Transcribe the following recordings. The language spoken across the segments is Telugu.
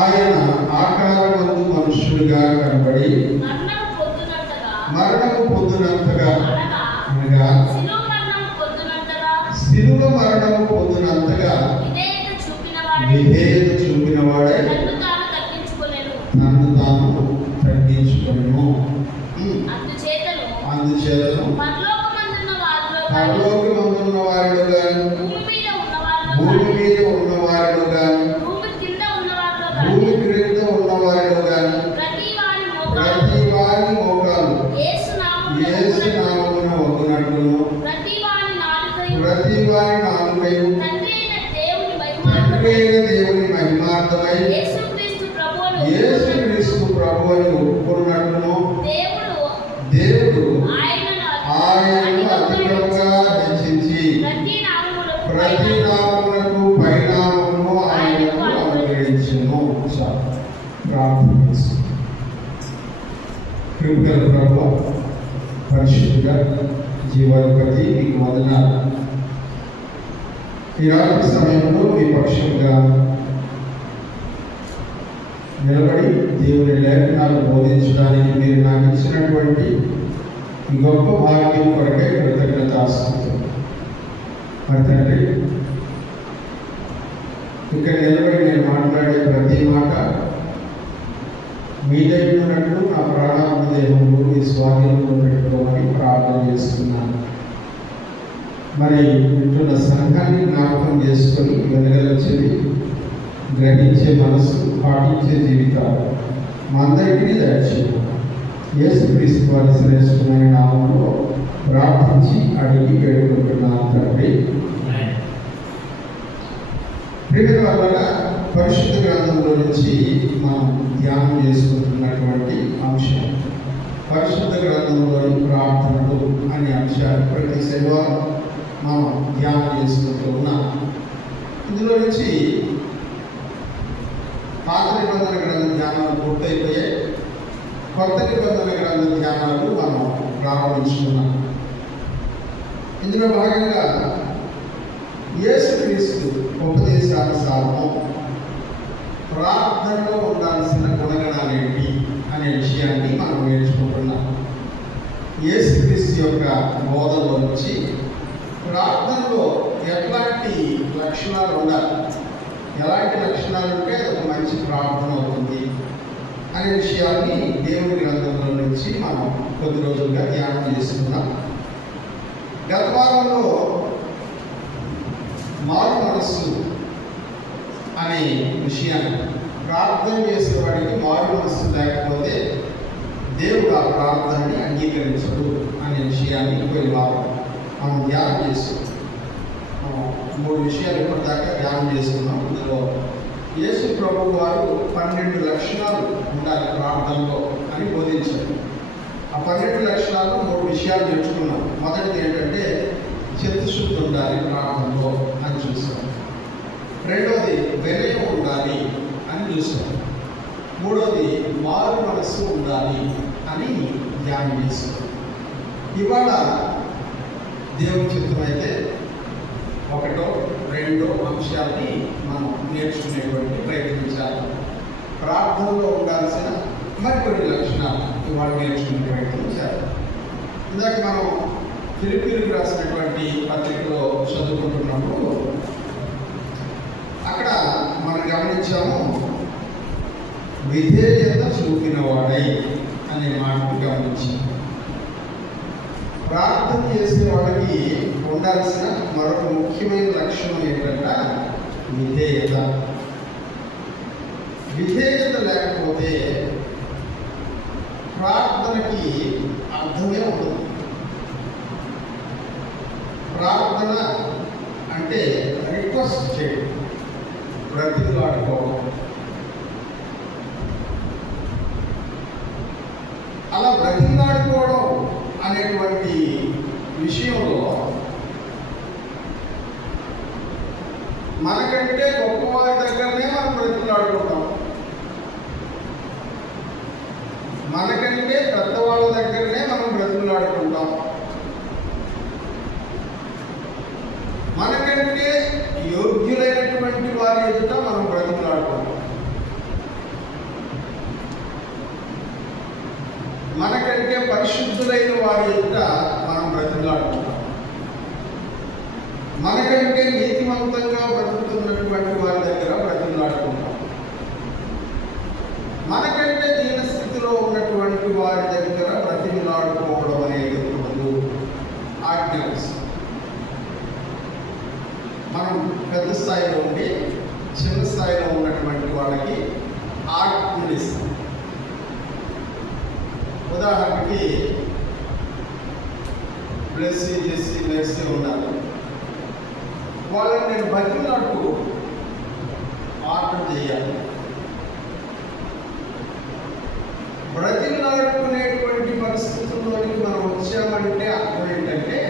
ఆయన ఆకారమందు మనుష్యుడిగా కనబడి మరణము పొందినంతగా అనగా శిలువ మరణము పొందినంతగా విధేయత చూపిన వాడే నన్ను తాను తగ్గించుకొనెను. అందుచేతను పరలోకమందున్న వారిలో గాను భూమి మీద ఉన్న వారిలో గాను భూమి క్రింద ఉన్న వారిలో గాను ప్రతి వారి మోకాలు యేసు నామమున వంగునట్లును ప్రతి వారి నాలుకయు తండ్రి అయిన దేవుని మహిమార్థమై యేసుక్రీస్తు ప్రభువుని ఒప్పుకున్నట్లును దేవుడు ఆయనను అధికంగా హెచ్చించి ప్రతి నామమునకు పరిణామమును ఆయనకు అనుగ్రహించును. కృపగల ప్రభువా, పరిశుద్ధుడా, జీవాధిపతి, మీకు వందనాలు. ఈ రాత్రి సమయంలో మీ పక్షంగా నిలబడి దేవుని లేఖనాలు బోధించడానికి మీరు నాకు ఇచ్చినటువంటి ఈ గొప్ప భాగ్యం కొరకే కృతజ్ఞతాస్తుతులు. మరి తండ్రి, ఇక్కడ నిలబడి నేను మాట్లాడే ప్రతి మాట మీ దగ్గరున్నట్లు నా ప్రాణాత్మ దేహంలో మీ స్వాధీనంలో పెట్టుకోమని ప్రార్థన చేస్తున్నాను. మరి వింటున్న సంఘాన్ని జ్ఞాపకం చేసుకొని వెనగలొచ్చేది గ్రహించే మనసు, పాటించే జీవితాలు మా అందరికీ దయచేయము. యేసుక్రీస్తు వారి శ్రేష్టమైన నామంలో ప్రార్థించి అడిగి వేడుకుంటున్నాను తండ్రి. ప్రియమైన వల్ల పరిశుద్ధ గ్రంథంలో నుంచి మనం ధ్యానం చేసుకుంటున్నటువంటి అంశం పరిశుద్ధ గ్రంథంలోని ప్రార్థనలు అనే అంశాన్ని ప్రతి శనివారం మనం ధ్యానం చేసుకుంటూ ఉన్నాం. ఇందులో నుంచి పాత నిబంధన గ్రంథ ధ్యానాలు పూర్తయిపోయాయి. కొత్త నిబంధన గ్రంథ ధ్యానాలు మనం ప్రారంభించుకున్నాం. ఇందులో భాగంగా యేసుక్రీస్తు ఉపదేశానుసారము ప్రార్థనలో ఉండాల్సిన గుణగణాలు ఏంటి అనే విషయాన్ని మనం నేర్చుకుంటున్నాం. యేసుక్రీస్తు యొక్క బోధనలో నుంచి ప్రార్థనలో ఎట్లాంటి లక్షణాలు ఉండాలి, ఎలాంటి లక్షణాలు ఉంటే ఒక మంచి ప్రార్థన అవుతుంది అనే విషయాన్ని దేవుని గ్రంథంలో నుంచి మనం కొద్ది రోజులుగా ధ్యానం చేసుకున్నాం. గత వారంలో మారు మనస్సు అనే విషయాన్ని, ప్రార్థన చేసేవాడికి మారు మనస్సు లేకపోతే దేవుడు ఆ ప్రార్థనని అంగీకరించడు అనే విషయాన్ని పోయి వారం మనం ధ్యానం చేసుకున్నాం. 3 విషయాలు ఇప్పటిదాకా ధ్యానం చేసుకున్నాం. ఇందులో యేసు ప్రభు వారు 12 లక్షణాలు ఉండాలి ప్రార్థనలో అని బోధించారు. ఆ 12 లక్షణాలు 3 విషయాలు నేర్చుకున్నాం. మొదటిది ఏంటంటే చిత్తశుద్ధి ఉండాలి ప్రార్థనలో అని చూసాం. రెండోది వినయం ఉండాలి అని చూసాం. మూడోది మారు మనస్సు ఉండాలి అని ధ్యానం చేసాం. ఇవాళ దేవుని చిత్తమైతే 1, 2 అంశాలని మనం నేర్చుకునేటువంటి ప్రయత్నించాలి. ప్రార్థనలో ఉండాల్సిన మరికొన్ని లక్షణాలు ఇవాళ నేర్చుకునే ప్రయత్నించాలి. ఇందాక మనం ఫిలిప్పీలకు రాసినటువంటి పత్రికలో చదువుకుంటున్నప్పుడు అక్కడ మనం గమనించాము, విధేయత చూపిన వాడై అనే మాటను గమనించాము. ప్రార్థన చేసిన వాళ్ళకి ఉండాల్సిన మరొక ముఖ్యమైన లక్షణం ఏంటంటే విధేయత. విధేయత లేకపోతే ప్రార్థనకి అర్థమే ఉండదు. ప్రార్థన అంటే రిక్వెస్ట్ చేయడం, బ్రతిమలాడుకోవడం. అలా బ్రతిమలాడుకోవడం అనేటువంటి విషయంలో మనకంటే గొప్పవారి దగ్గరనే మనం బ్రతిమలాడుకుంటాం. మనకంటే పెద్దవాళ్ళ దగ్గరనే మనం బ్రతిమలాడుకుంటాం. మనకంటే యోగ్యులైనటువంటి వారి ఎదుట మనం బ్రతిమలాడుకుంటాం. పరిశుద్ధులైన వారి ఎదుట మనం బ్రతిమలాడుకుంటాం. మనకంటే నీతివంతంగా బ్రతుకుతున్నటువంటి వారి దగ్గర బ్రతిమలాడుకుంటాం. మనకంటే దీన స్థితిలో ఉన్నటువంటి వారి దగ్గర బ్రతిమలాడుకోవడం అనేది ఉండదు. ఆజ్ఞాపిస్తాం. మనం పెద్ద స్థాయిలో ఉండి చిన్న స్థాయిలో ఉన్నటువంటి వాళ్ళకి ఆజ్ఞలు ఇస్తాం. ఉదాహరణకి బ్లెస్ చేసి మెర్సీ ఉన్నారు, వాళ్ళని నేను బతిమలాడుతూ ఆర్డర్ చేయాలి. బ్రతిమలాడుకునేటువంటి పరిస్థితుల్లోనికి మనం వచ్చామంటే అర్థం ఏంటంటే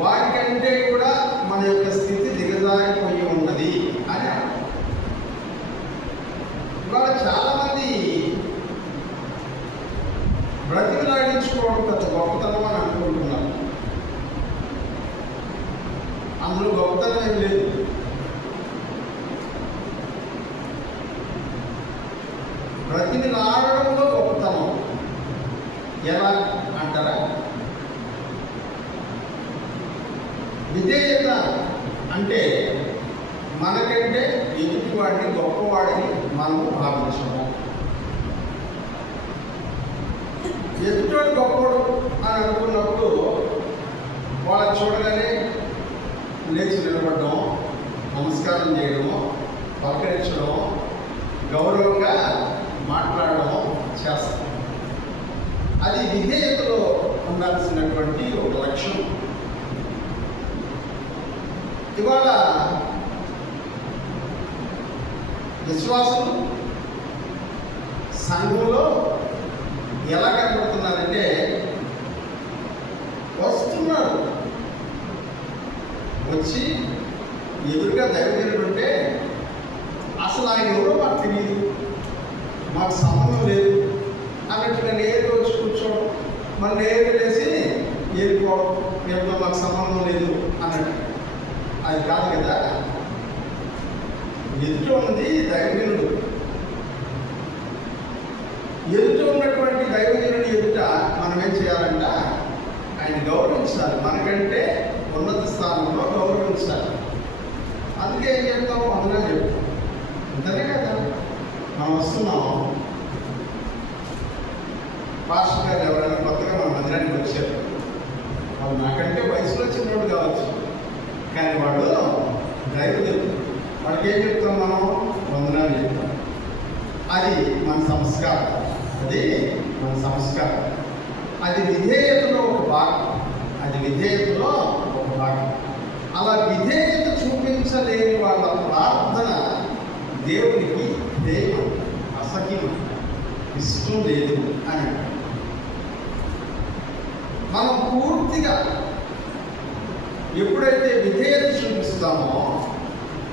వారికంటే కూడా మన యొక్క స్థితి దిగజారిపోయి ఉన్నది అని అర్థం. ఇవాళ చాలామంది బ్రతిమలాడించుకోవడం పెద్ద గొప్పతనం అని అనుకుంటున్నారు. అందులో గొప్పతనం ఏం లేదు. బ్రతిమలాడడంలో గొప్పతనం ఎలా అంటారా? విధేయత అంటే మనకంటే ఎదుటి వాడిని గొప్పవాడిని మనము భావించము. ఎదుటోడు గొప్పవాడు అని అనుకున్నప్పుడు వాళ్ళని చూడగానే లేచి నిలబడడం, నమస్కారం చేయడము, పలకరించడం, గౌరవంగా మాట్లాడడం చేస్తాం. అది విధేయతలో ఉండాల్సినటువంటి ఒక లక్షణం. ఇవాళ విశ్వాసులు సంఘంలో ఎలా కనబడుతున్నారంటే వస్తున్నారు, వచ్చి ఎదురుగా దైవజనుడు ఉంటే అసలు ఆయన ఎవరో మాకు తెలియదు, మాకు సంబంధం లేదు అన్నట్టుగా నేరుగా వచ్చి కూర్చోవడం, మరి నేరుగా లేసి వెళ్ళిపోవడం, వీళ్ళతో మాకు సంబంధం లేదు అన్నట్టు. అది కాదు కదా. ఎదుట ఉంది దైవజనుడు. ఎదుట ఉన్నటువంటి దైవజనుడి ఎదుట మనం ఏం చేయాలంట? ఆయన గౌరవించాలి. మనకంటే ఉన్నత స్థానంలో గౌరవించాలి. అందుకే ఏం చెప్తాము? అందులో చెప్తాం. అంతనే కదా. మనం వస్తున్నాం, పాస్టర్ గారు ఎవరైనా కొత్తగా మన మందిరానికి వచ్చారు, వాళ్ళు నాకంటే వయసులో చిన్నవాడు కావచ్చు, కానీ వాడు దైవజనుడు. వాడికి ఏం చెప్తాం? మనం వందనాలు చెప్తాం. అది మన సంస్కారం. అది మన సంస్కారం. అది విధేయతలో ఒక భాగం. అది విధేయతలో ఒక భాగం. అలా విధేయత చూపించలేని వాళ్ళ ప్రార్థన దేవునికి దైవం అసహ్యం, ఇష్టం లేదు అని అంటారు. మనం పూర్తిగా ఎప్పుడైతే విధేయత చూపిస్తామో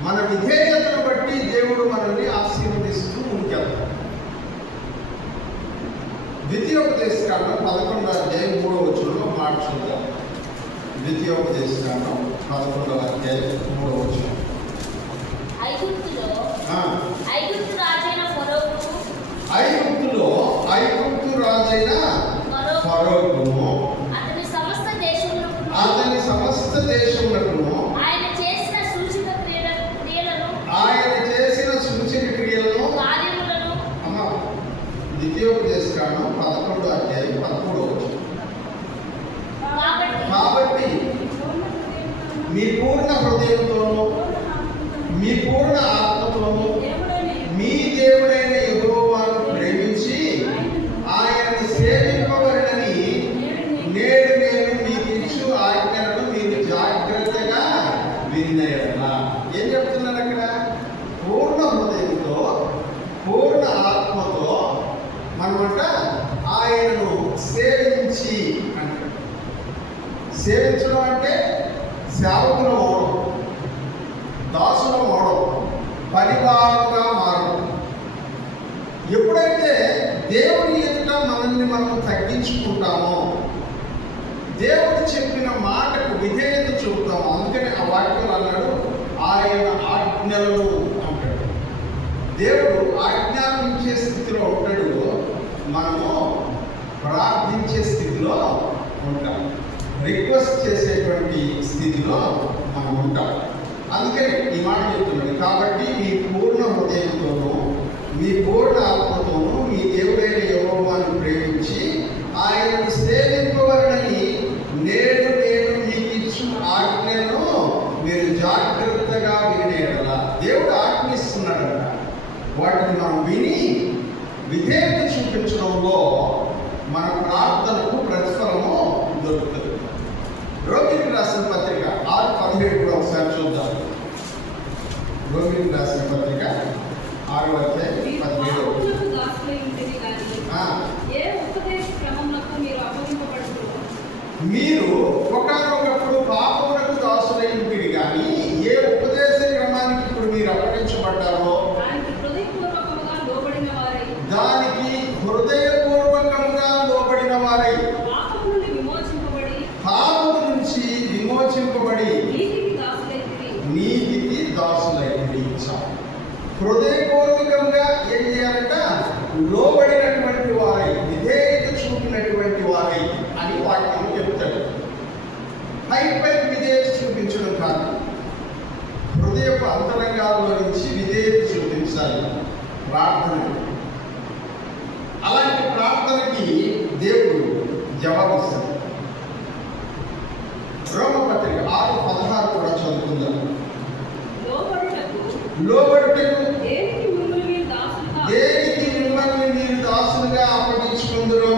మన విధేయతను బట్టి దేవుడు మనల్ని ఆశీర్వదిస్తూ ఉంటాడు. ద్వితీయోపదేశకాండం 11వ అధ్యాయం 3వ వచనంలో మాట చూద్దాం. ద్వితీయోపదేశకాండం 11వ అధ్యాయం 3వ వచనం. ఐగుప్తు రాజైన ఫరోకును అతని సమస్త దేశములను ఆయన చేసిన సూచక క్రియలను అమ్మ ద్వితీయోపదేశకాండం 11వ అధ్యాయం 13వ వచనం. కాబట్టి మీ పూర్ణ హృదయంతోనూ మీ పూర్ణ ఆత్మతోనూ మీ దేవుడైన యెహోవాను ప్రేమించి ఆయన్ని సేవింపవలెనని నేడు నేను మీకు ఇచ్చు ఆజ్ఞలను మీరు జాగ్రత్తగా విన్నయన్నా. ఏం చెప్తున్నాడు అక్కడ? పూర్ణ హృదయంతో పూర్ణ ఆత్మతో మనమంట ఆయనను సేవించి అంటాడు. సేవించడం అంటే సేవకులు అవడం, దాసులం అవడం, పరివారంగా మారడం. ఎప్పుడైతే దేవుని ఎదుట మనల్ని మనం తగ్గించుకుంటామో, దేవుడు చెప్పిన మాటకు విధేయత చూపుతాము. అందుకని ఆ వాక్యం అన్నాడు, ఆయన ఆజ్ఞలను అంటాడు. దేవుడు ఆజ్ఞాపించే స్థితిలో ఉంటాడు. మనము ప్రార్థించే స్థితిలో ఉంటాం, రిక్వెస్ట్ చేసేటువంటి స్థితిలో మనం ఉంటాం. అందుకని ఈ మాట చెప్తున్నాడు, కాబట్టి మీ పూర్ణ హృదయంతోనూ మీ పూర్ణ ఆత్మతోనూ మీ దేవుడైన యెహోవాను ప్రేమించి ఆయనను సేవింపవలనని నేను మీకు ఇచ్చు ఆజ్ఞను మీరు జాగ్రత్తగా వినేలా. దేవుడు ఆజ్ఞిస్తున్నాడట, వాటిని మనం విని విధేయత చూపించడంలో మన ప్రార్థనకు ప్రతిఫలము దొరుకుతుంది. రోమిలకు రాసిన పత్రిక 6:17 కూడా ఒకసారి చూద్దాం. రోమిలకు రాసిన పత్రిక 6:17. మీరు ఒకనొకప్పుడు పాపములకు దాసులై ఉంటిరి కానీ ఏ ఉపదేశ క్రమానికి ఇప్పుడు మీరు అప్పగించబడ్డారో దానికి హృదయపూర్వకంగా లోబడిన వారై పాపము నుంచి విమోచింపబడి నీతికి దాసులైంది. హృదయపూర్వకంగా ఏం చేయాలంట? లోబడినటువంటి వారై, విధేయత చూపినటువంటి వారై అని వాక్యం చెప్తాడు. పైపై విధేయత చూపించడం కాదు, హృదయపు అంతరంగాల్లో నుంచి విధేయత చూపించాలి ప్రార్థన. అలాంటి ప్రార్థనకి దేవుడు జవాబిస్తాడు. రోమపత్రిక 6:16 కూడా చదువుకుందాం. లోబడుటకు దేనికి మిమ్మల్ని మీరు దాసులుగా అప్పగించుకుందరో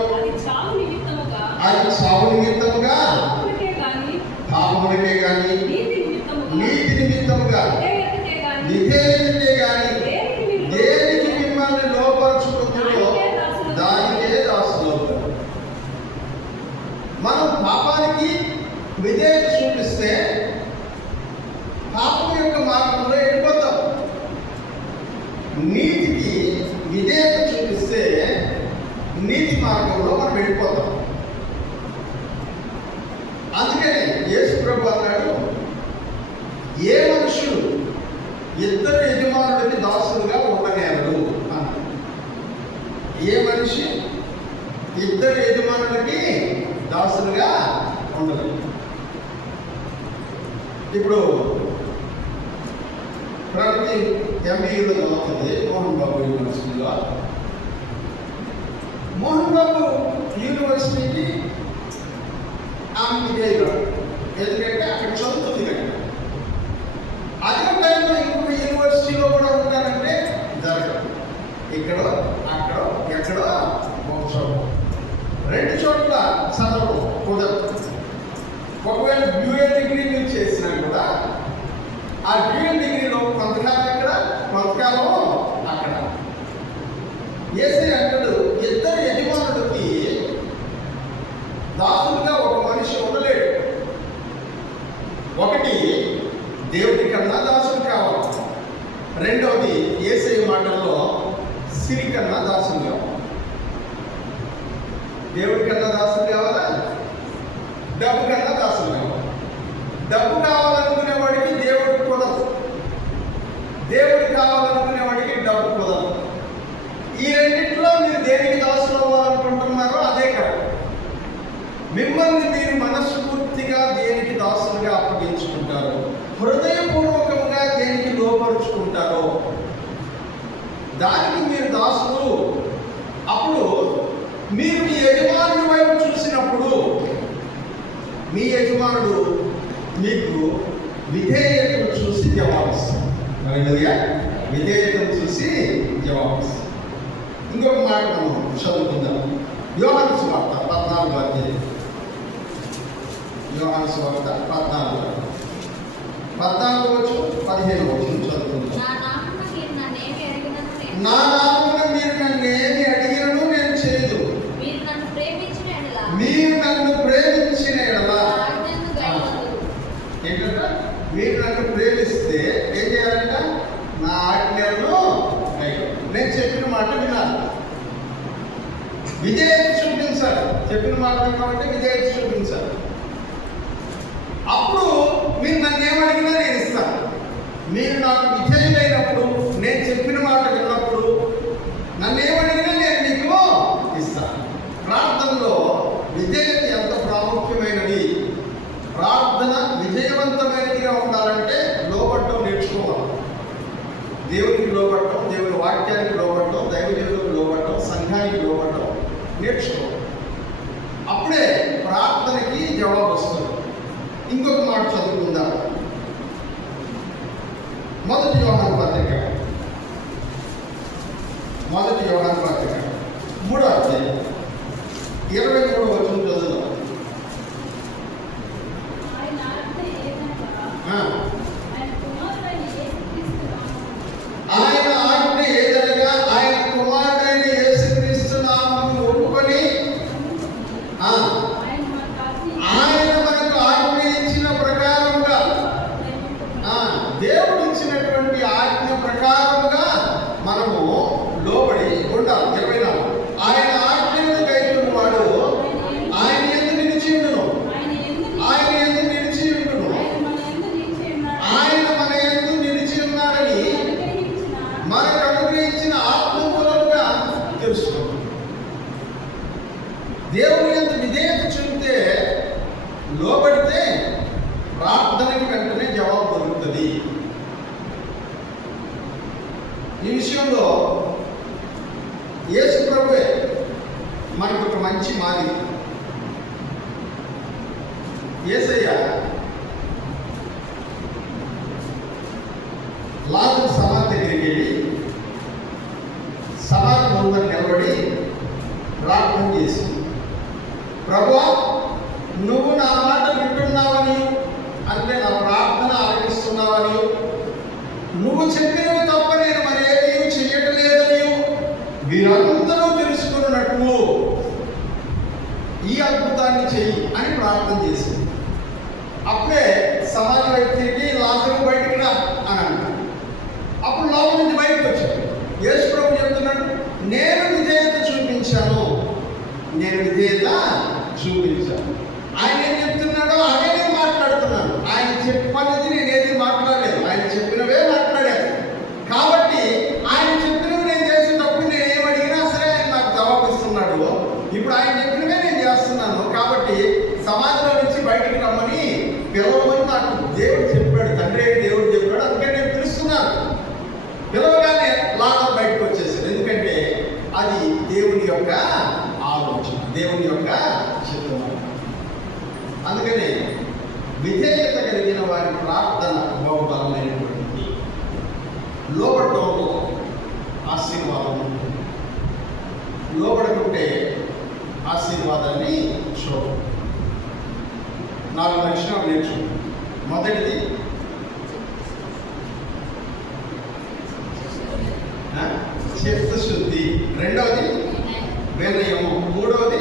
అది చావు నిమిత్తముగా, పాపములకే గాని, నీతి నిమిత్తముగా, విధేయతకే గాని దేనికి మిమ్మల్ని లోపరుచుకుందరో దానికే దాసులు అవుతారు. మనం పాపానికి విధేయత చూపిస్తే పాపం యొక్క మార్గంలో వెళ్ళిపోతాం. నీతికి విధేయత చూపిస్తే నీతి మార్గంలో మనం వెళ్ళిపోతాం. అందుకని యేసు ప్రభువు అన్నాడు, ఏ మనుషుడు ఇద్దరు యజమానులకి దాసులుగా ఉండనేరడు అన్నాడు. ఏ మనిషి ఇద్దరు యజమానులకి దాసులుగా ఉండదు. ఇప్పుడు ప్రగతి ఎంబీఏలో చదువుతుంది మోహన్ బాబు యూనివర్సిటీలో. మోహన్ బాబు యూనివర్సిటీకి ఆమె విజయవాడ, ఎందుకంటే అక్కడ చదువుతుంది కదా. అదే టైంలో ఇంకొక యూనివర్సిటీలో కూడా ఉంటానంటే జరగదు. ఇక్కడ అక్కడ ఎక్కడో ఒక చోట, రెండు చోట్ల చదవడం కుదరదు. ఒకవేళ BA డిగ్రీ మీరు చేసినా కూడా ఆ BA డిగ్రీలో కొంతకాలం ఇక్కడ, కొంతకాలం అక్కడ. యేసయ్య అంటాడు, ఇద్దరు యజమానులకి దాసులుగా ఒక మనిషి ఉండలేడు. ఒకటి దేవుడి కన్నా దాసులు కావాలి, రెండవది యేసయ్య మాటల్లో సిరి కన్నా దాసులు కావాలి. దేవుడి కన్నా దాసులు కావాలా, డబ్బు కన్నా దాసులు కావాలి. డబ్బు కావాలనుకునే వాడికి దేవుడు కుదరదు, దేవుడు కావాలనుకునే వాడికి డబ్బు కుదరదు. ఈ రెండింటిలో మీరు దేనికి దాసులు అవ్వాలనుకుంటున్నారో అదే కాదు. మిమ్మల్ని మీరు మనస్ఫూర్తిగా దేనికి దాసులుగా అప్పగించుకుంటారో, హృదయపూర్వకంగా దేనికి లోపరుచుకుంటారో దానికి మీరు దాసులు. అప్పుడు మీరు మీ యజమానుడి వైపు చూసినప్పుడు మీ యజమానుడు మీకు విధేయతను చూసి జవాబిస్తాడు. హల్లెలూయా! విధేయతను చూసి జవాబిస్తాడు. ఇంకొక మాట మనం చదువుకుందాం. యోహాను సువార్త 14వ అధ్యాయం. యోహాను సువార్త 14:15 చదువుకుందాం. నా నామమున మీరు నన్నేమి అడిగినను నేను చేయదు. మీరు నన్ను ప్రేమించిన ఎడల ఏంటంటే, మీరు నన్ను ప్రేమిస్తే ఏం చేయాలంట? నా ఆజ్ఞలను నేను చెప్పిన మాట వినాలి, విధేయత చూపించాలి. చెప్పిన మాట వినాలంటే విధేయత చూపించాలి. అప్పుడు మీరు నన్ను ఏమడిగినా నేను ఇస్తాను. మీరు నాకు విధేయులైనప్పుడు, నేను చెప్పిన మాట విన్నప్పుడు, నన్ను ఏమడిగినా నేను మీకు ఇస్తాను. దేవుని వాక్యానికి లోబడటం, దైవజనులకు లోబడటం, సంఘానికి లోబడటం నేర్చుకో. అప్పుడే ప్రార్థనకి జవాబు వస్తుంది. ఇంకొక మాట చదువుకుందాం. మొదటి యోహాను పత్రిక 3వ అధ్యాయం 23వ వచనం చదువుదాం. ఆయన ఆజ్ఞ ఏదనగా ఆయన కుమారుడైన యేసుక్రీస్తు నామమును ఒప్పుకొని ఆయన మనకు ఆజ్ఞ ఇచ్చిన ప్రకారముగా, దేవుడు ఇచ్చినటువంటి ఆజ్ఞ ప్రకారముగా మనము లోబడి ఉండాలి. 24 ఆయన ఆజ్ఞలను గైకొనువాడు ఆయన యందు నిలిచి ఉండును, ఆయన యందు నిలిచి ఉండును, ఆయన మన యందు నిలిచి ఉన్నాడని మనకు అనుగ్రహించిన ఆత్మ మూలముగా తెలుసుకో. దేవుని యందు విధేయత చూపితే, లోబడితే ప్రార్థనకి వెంటనే జవాబు దొరుకుతుంది. ఈ విషయంలో యేసు ప్రభువే మనకు ఒక మంచి మాదిరి. యేసయ్య లాజరు సమాధి దగ్గరికి వెళ్ళి సమాధి ముందర నిలబడి ప్రార్థన చేసి, ప్రభువా నువ్వు నా మాట వింటున్నావని, అంటే నా ప్రార్థన ఆలకిస్తున్నావని, నువ్వు చెప్పినవి తప్ప నేను మరేమీ చెయ్యట్లేదని వీరందరూ తెలుసుకున్నట్టు ఈ అద్భుతాన్ని చెయ్యి అని ప్రార్థన చేసింది. అప్పుడే సమాధి వైపు తిరిగి లాజరు బయటికి రా అని అన్నాడు. అప్పుడు లోపల నుంచి బయటకు వచ్చాడు. యేసు ప్రభు చెప్తున్నాడు, నేను విధేయత చూపించాను. ఆయన ఏం చెప్తున్నాడో అదే నేను మాట్లాడుతున్నాను. ఆయన చెప్పనేది నేను ఏది మాట్లాడలేదు, ఆయన చెప్పినవే మాట్లాడాను. కాబట్టి ఆయన చెప్పినవి నేను చేసేటప్పుడు నేను ఏమడిగినా సరే ఆయన నాకు జవాబు ఇస్తున్నాడు. ఇప్పుడు ఆయన చెప్పినవే నేను చేస్తున్నాను. కాబట్టి సమాజంలో నుంచి బయటికి రమ్మని పిలవమని నాకు దేవుడు చెప్పాడు, తండ్రి దేవుడు చెప్పాడు. అందుకే నేను పిలుస్తున్నాను. పిలవగానే లాజరు బయటకు వచ్చేసాడు. ఎందుకంటే అది దేవుని యొక్క ఆలోచన, దేవుని యొక్క చిత్తం. అందుకనే విధేయత కలిగిన వారి ప్రార్థన బహుబలమైనటువంటి, లోబడటంలో ఆశీర్వాదం ఉంటుంది. లోబడుకుంటే ఆశీర్వాదాన్ని చూడ. 4 లక్షణాలు నేర్చుకుంటాం. మొదటిది చిత్తశుద్ధి, రెండవది వినయము, మూడవది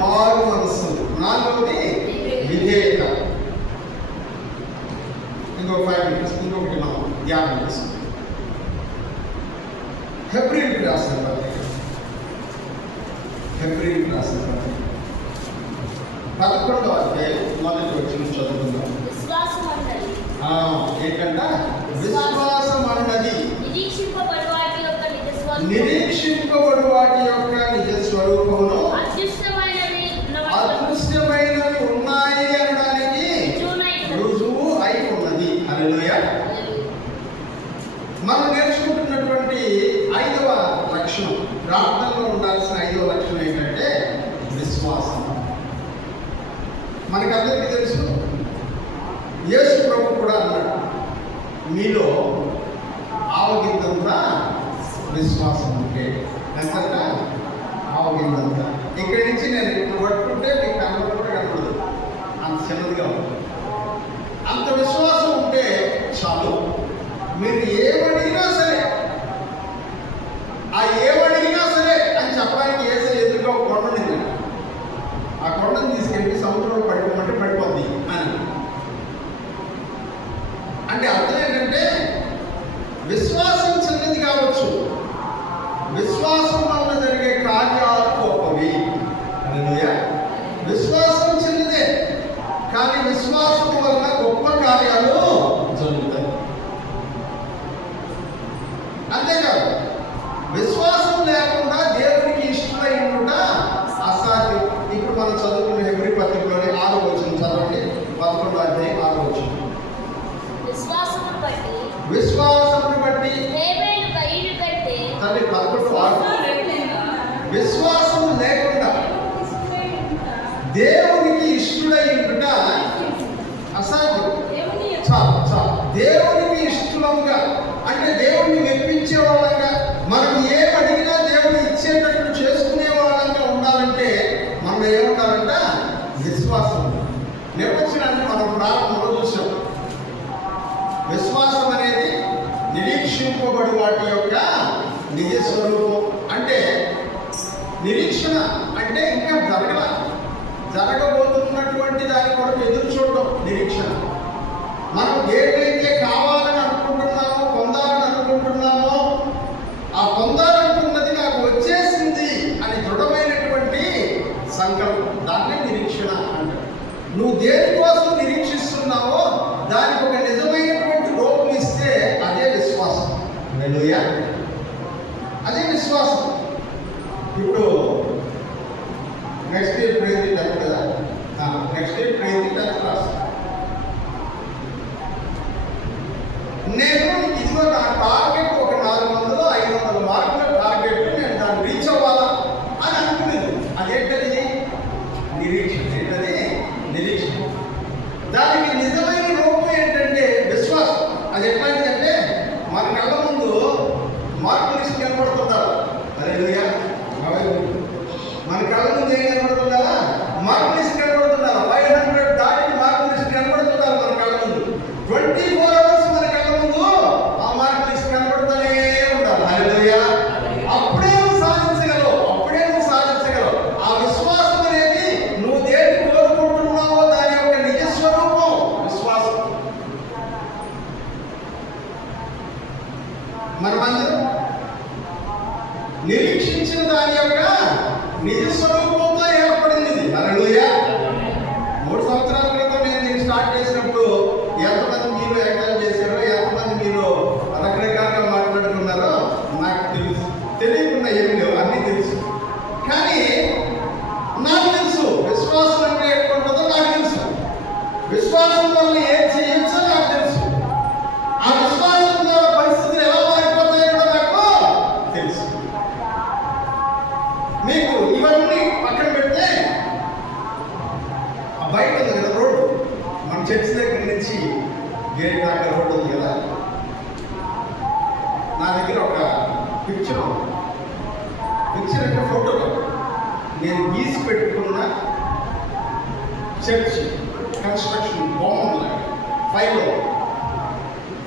మారు మనస్సు, నాలుగవది విధేయత. ఇంకొక 5 minutes ఇంకొకటి మనం ధ్యానం చేస్తాం. హెబ్రీయులకు రాసిన పత్రిక 11వ అధ్యాయం 1వ వచనం చదువుకుందాం. ఏంటంట? విశ్వాసం అన్నది నిరీక్షింపబడు వాటి యొక్క నిజ స్వరూపమును అదృశ్యమైనవి ఉన్నాయి అనడానికి రుజువు అయి ఉన్నది. హల్లెలూయా. మనం నేర్చుకుంటున్నటువంటి 5వ లక్షణం, ప్రార్థనలో ఉండాల్సిన 5వ లక్షణం ఏంటంటే విశ్వాసం. మనకందరికీ తెలుసు, యేసు ప్రభు కూడా అన్నాడు, మీలో ఆవగిందంతా విశ్వాసం ఉంటే. ఎంత ఆవగిందంతా. ఇక్కడి నుంచి నేను ఇప్పుడు పట్టుకుంటే మీకు కనబడి కూడా కనబడదు, అంత చిన్నదిగా ఉంది. అంత విశ్వాసం ఉంటే చాలు. మీరు ఏమడిగినా సరే, ఆ ఏమడిగినా సరే అని చెప్పడానికి ఏసే ఎదురుగా ఒక కొండ ఉంది. ఆ కొండను తీసుకెళ్ళి సముద్రంలో పడిపోమంటే పడిపోద్ది అని. అంటే అర్థం ఏంటంటే విశ్వాసం చిన్నది కావచ్చు, విశ్వాసం వల్ల జరిగే కార్యాలు గొప్పవి. హల్లెలూయా. విశ్వాసం చిన్నదే, కానీ విశ్వాసం వల్ల గొప్ప కార్యాలు జరుగుతాయి. అంతేకాదు, విశ్వాసం లేకుండా దేవునికి ఇష్టమై ఉండుట అసాధ్యం. ఇప్పుడు మనం చదువుకున్న హెబ్రీ పత్రికలోని 6వ వచనం చదవండి. 11వ అధ్యాయం 6వ వచనం. విశ్వాసమును బట్టి హేబేలు కయీను దేవునికి ఇష్టడై ఉండుట అసాధ్యం. చాలు దేవునికి ఇష్టముగా అంటే దేవుడిని మెప్పించే వాళ్ళంగా, మనం ఏం అడిగినా దేవుడు ఇచ్చేటట్లు చేసుకునే వాళ్ళంగా ఉండాలంటే మనం ఏముండాలంట? విశ్వాసం. నిర్వచనాన్ని మనం ప్రారంభంలో చూసాం. విశ్వాసం అనేది నిరీక్షింపబడి వాటి యొక్క నిజ స్వరూపం. అంటే నిరీక్షణ అంటే ఇంకా జరగబోతున్నటువంటి దాని కొరకు ఎదురు చూడడం నిరీక్షణ. మనం ఏదైతే కావాలని అనుకుంటున్నామో, పొందాలని అనుకుంటున్నామో, ఆ పొందాలనుకున్నది నాకు వచ్చేసింది అని దృఢమైనటువంటి సంకల్పం, దాన్నే నిరీక్షణ అంటారు. నువ్వు దేనికోసం నిరీక్షిస్తున్నావో దానికి ఒక నిజమైనటువంటి రూపం ఇస్తే అదే విశ్వాసం. హల్లెలూయా, అదే విశ్వాసం. ఇప్పుడు నెక్స్ట్ ఇయర్ ప్రైజ్ కదా, నెక్స్ట్ ఇయర్ ప్రైజ్ క్లాస్ నేను ఇదిగో నా టార్గెట్ ఒక 400-500 మార్కుల టార్గెట్, నేను దాన్ని రీచ్ అవ్వాలా అని అనుకునేది. అదేంటది? నిరీక్షణ. ఏంటది? నిరీక్షణ. దానికి నిజమైన రూపం ఏంటంటే విశ్వాసం. అది ఎట్లాంటిదంటే మన కళ్ళ ముందు మార్కులు లిస్ట్ కనబడుతుంటారు. హల్లెలూయా, మన కళ్ళ ముందు ఏం కనబడుతుంటారా? మార్కులు లిస్ట్ కనబడుతున్నారు. 500 దాటి మార్కులు లిస్ట్ కనబడుతున్నారు మన కళ్ళ ముందు. 24 hours మన కళ్ళ ముందు ఆ మార్కులు లిస్ట్ కనబడుతూనే ఉండాలి. హల్లెలూయా, అప్పుడే నువ్వు సాధించగలవు. ఆ విశ్వాసం అనేది నువ్వు దేన్ని కోరుకుంటున్నావో దాని యొక్క నిజ స్వరూపం విశ్వాసం. మనమందరం నిరీక్షించిన దాని యొక్క నిజ స్వరూపంతో ఏర్పడింది. హల్లెలూయా. 3 సంవత్సరాల క్రితం నేను స్టార్ట్ చేసినప్పుడు ఎంతమంది మీరు ఎంకరేజ్ చేశారో, ఎంతమంది మీరు రకరకాలుగా మాట్లాడుకున్నారో నాకు తెలుసు. తెలియకుండా ఏమి లేవు, అన్నీ తెలుసు. కానీ నాకు తెలుసు విశ్వాసం అంటే ఎట్లుంటుందో నాకు తెలుసు. విశ్వాసం వల్ల ఏం చేయొచ్చో నాకు తెలుసు. ఆ విశ్వాసం ద్వారా పరిస్థితులు ఎలా మారిపోతాయో కూడా నాకు తెలుసు. మీకు ఇవన్నీ పక్కన పెడితే ఆ బయట ఉంది కదా రోడ్డు, మన చర్చి దగ్గర నుంచి గేట్ దాకా రోడ్డు ఉంది కదా, నా దగ్గర ఒక పిక్చర్ అంటే ఫోటో నేను గీసి పెట్టుకున్న చర్చ్ కన్స్ట్రక్షన్ బొమ్మ ఫైల్లో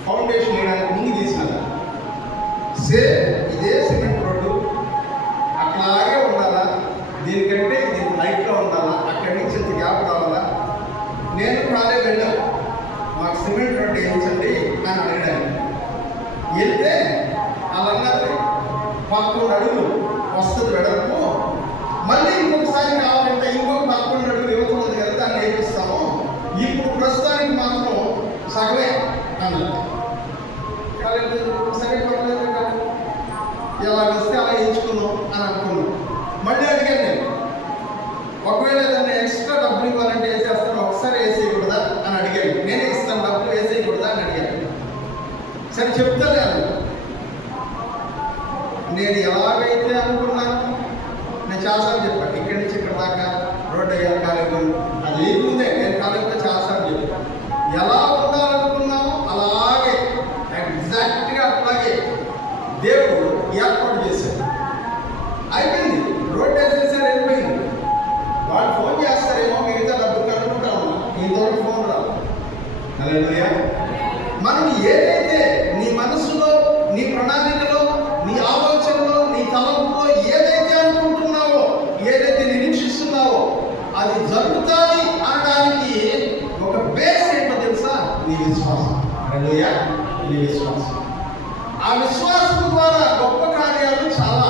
ఫౌండేషన్ వేయడానికి ముందు తీసినదా. ఇదే సిమెంట్ రోడ్డు అట్లాగే ఉండాలా, దీనికంటే ఇది హైట్లో ఉండాలా, అక్కడి నుంచి ఇంత గ్యాప్ కావాలా. నేను కాలేజ్ వెళ్ళాను, మాకు సిమెంట్ రోడ్డు వేయించండి అని అడిగాను. వెళ్తే వాళ్ళన్నది 11 అడుగులు వస్తుంది వెడల్పు, మళ్ళీ ఇంకొకసారి కావాలంటే ఇంకొక 11 అడుగులు ఇవ్వకూడదు కదా, దాన్ని వేయిస్తాము. ఇప్పుడు ప్రస్తుతానికి మాత్రం సగమే అన్నది. సరే పర్లేదు కదా, ఎలా ఇస్తే అలా వేయించుకున్నాం అని అనుకున్నాం. మళ్ళీ అడిగాను నేను, ఒకవేళ ఏదైనా ఎక్స్ట్రా డబ్బులు ఇవ్వాలంటే వేసేస్తాను, ఒకసారి వేసేయకూడదా అని అడిగాను. నేనే ఇస్తాను డబ్బులు, వేసేయకూడదా అని అడిగాను. సరే చెప్తానే అన్న. నేను ఎలాగైతే అనుకున్నాను, నేను చాలాసార్లు చెప్పాను, ఇక్కడి నుంచి ఇక్కడ దాకా రోడ్డు అయ్యాను కాలేజీ, అది లేకుందే నేను కాలేజీలో చాలాసార్లు చెప్పాను. ఎలా ఉండాలనుకున్నామో అలాగే ఎగ్జాక్ట్గా అట్లాగే దేవుడు ఏర్పాటు చేశాడు. అయిపోయింది, రోడ్డు వేసేసారు, వెళ్ళిపోయింది. వాళ్ళు ఫోన్ చేస్తారేమో, మిగతా డబ్బులు కనుక్కుంటా ఉన్నా, ఇంతవరకు ఫోన్ రాదు. హల్లెలూయా. మనం ఏదైతే నీ మనసులో, నీ ప్రణాళికలో, నీ ఆలోచనలో, నీ తలంపులో ఏదైతే అనుకుంటున్నావో, ఏదైతే నిరీక్షిస్తున్నావో అది జరుగుతుంది అనడానికి ఒక బేస్ ఏంటో తెలుసా? నీ విశ్వాసం. హల్లెలూయా, నీ విశ్వాసం. ఆ విశ్వాసం ద్వారా గొప్ప కార్యాలు చాలా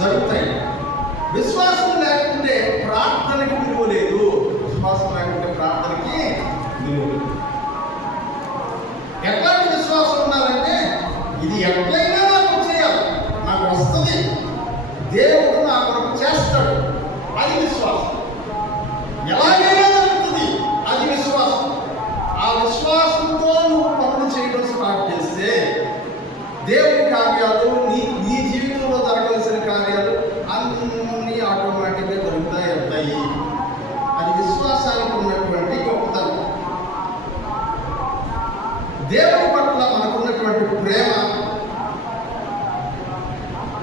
జరుగుతాయి. విశ్వాసం లేకుంటే ప్రార్థనకి విలువ లేదు. విశ్వాసం లేకుంటే ప్రార్థనకి విలువ లేదు. ఎట్లాంటి విశ్వాసం ఉండాలంటే ఇది ఎట్లయినా నాకు చేయాలి, నాకు వస్తుంది, దేవుడు నా కొరకు చేస్తాడు, అది విశ్వాసం. ఎలాగైనా జరుగుతుంది, అది విశ్వాసం. ఆ విశ్వాసంతో నువ్వు పనులు చేయడం స్టార్ట్ చేస్తే దేవుడి కార్యాలు, నీ జీవితంలో జరగాల్సిన కార్యాలు అన్నీ ఆటోమేటిక్ మనకున్నటువంటి ప్రేమ,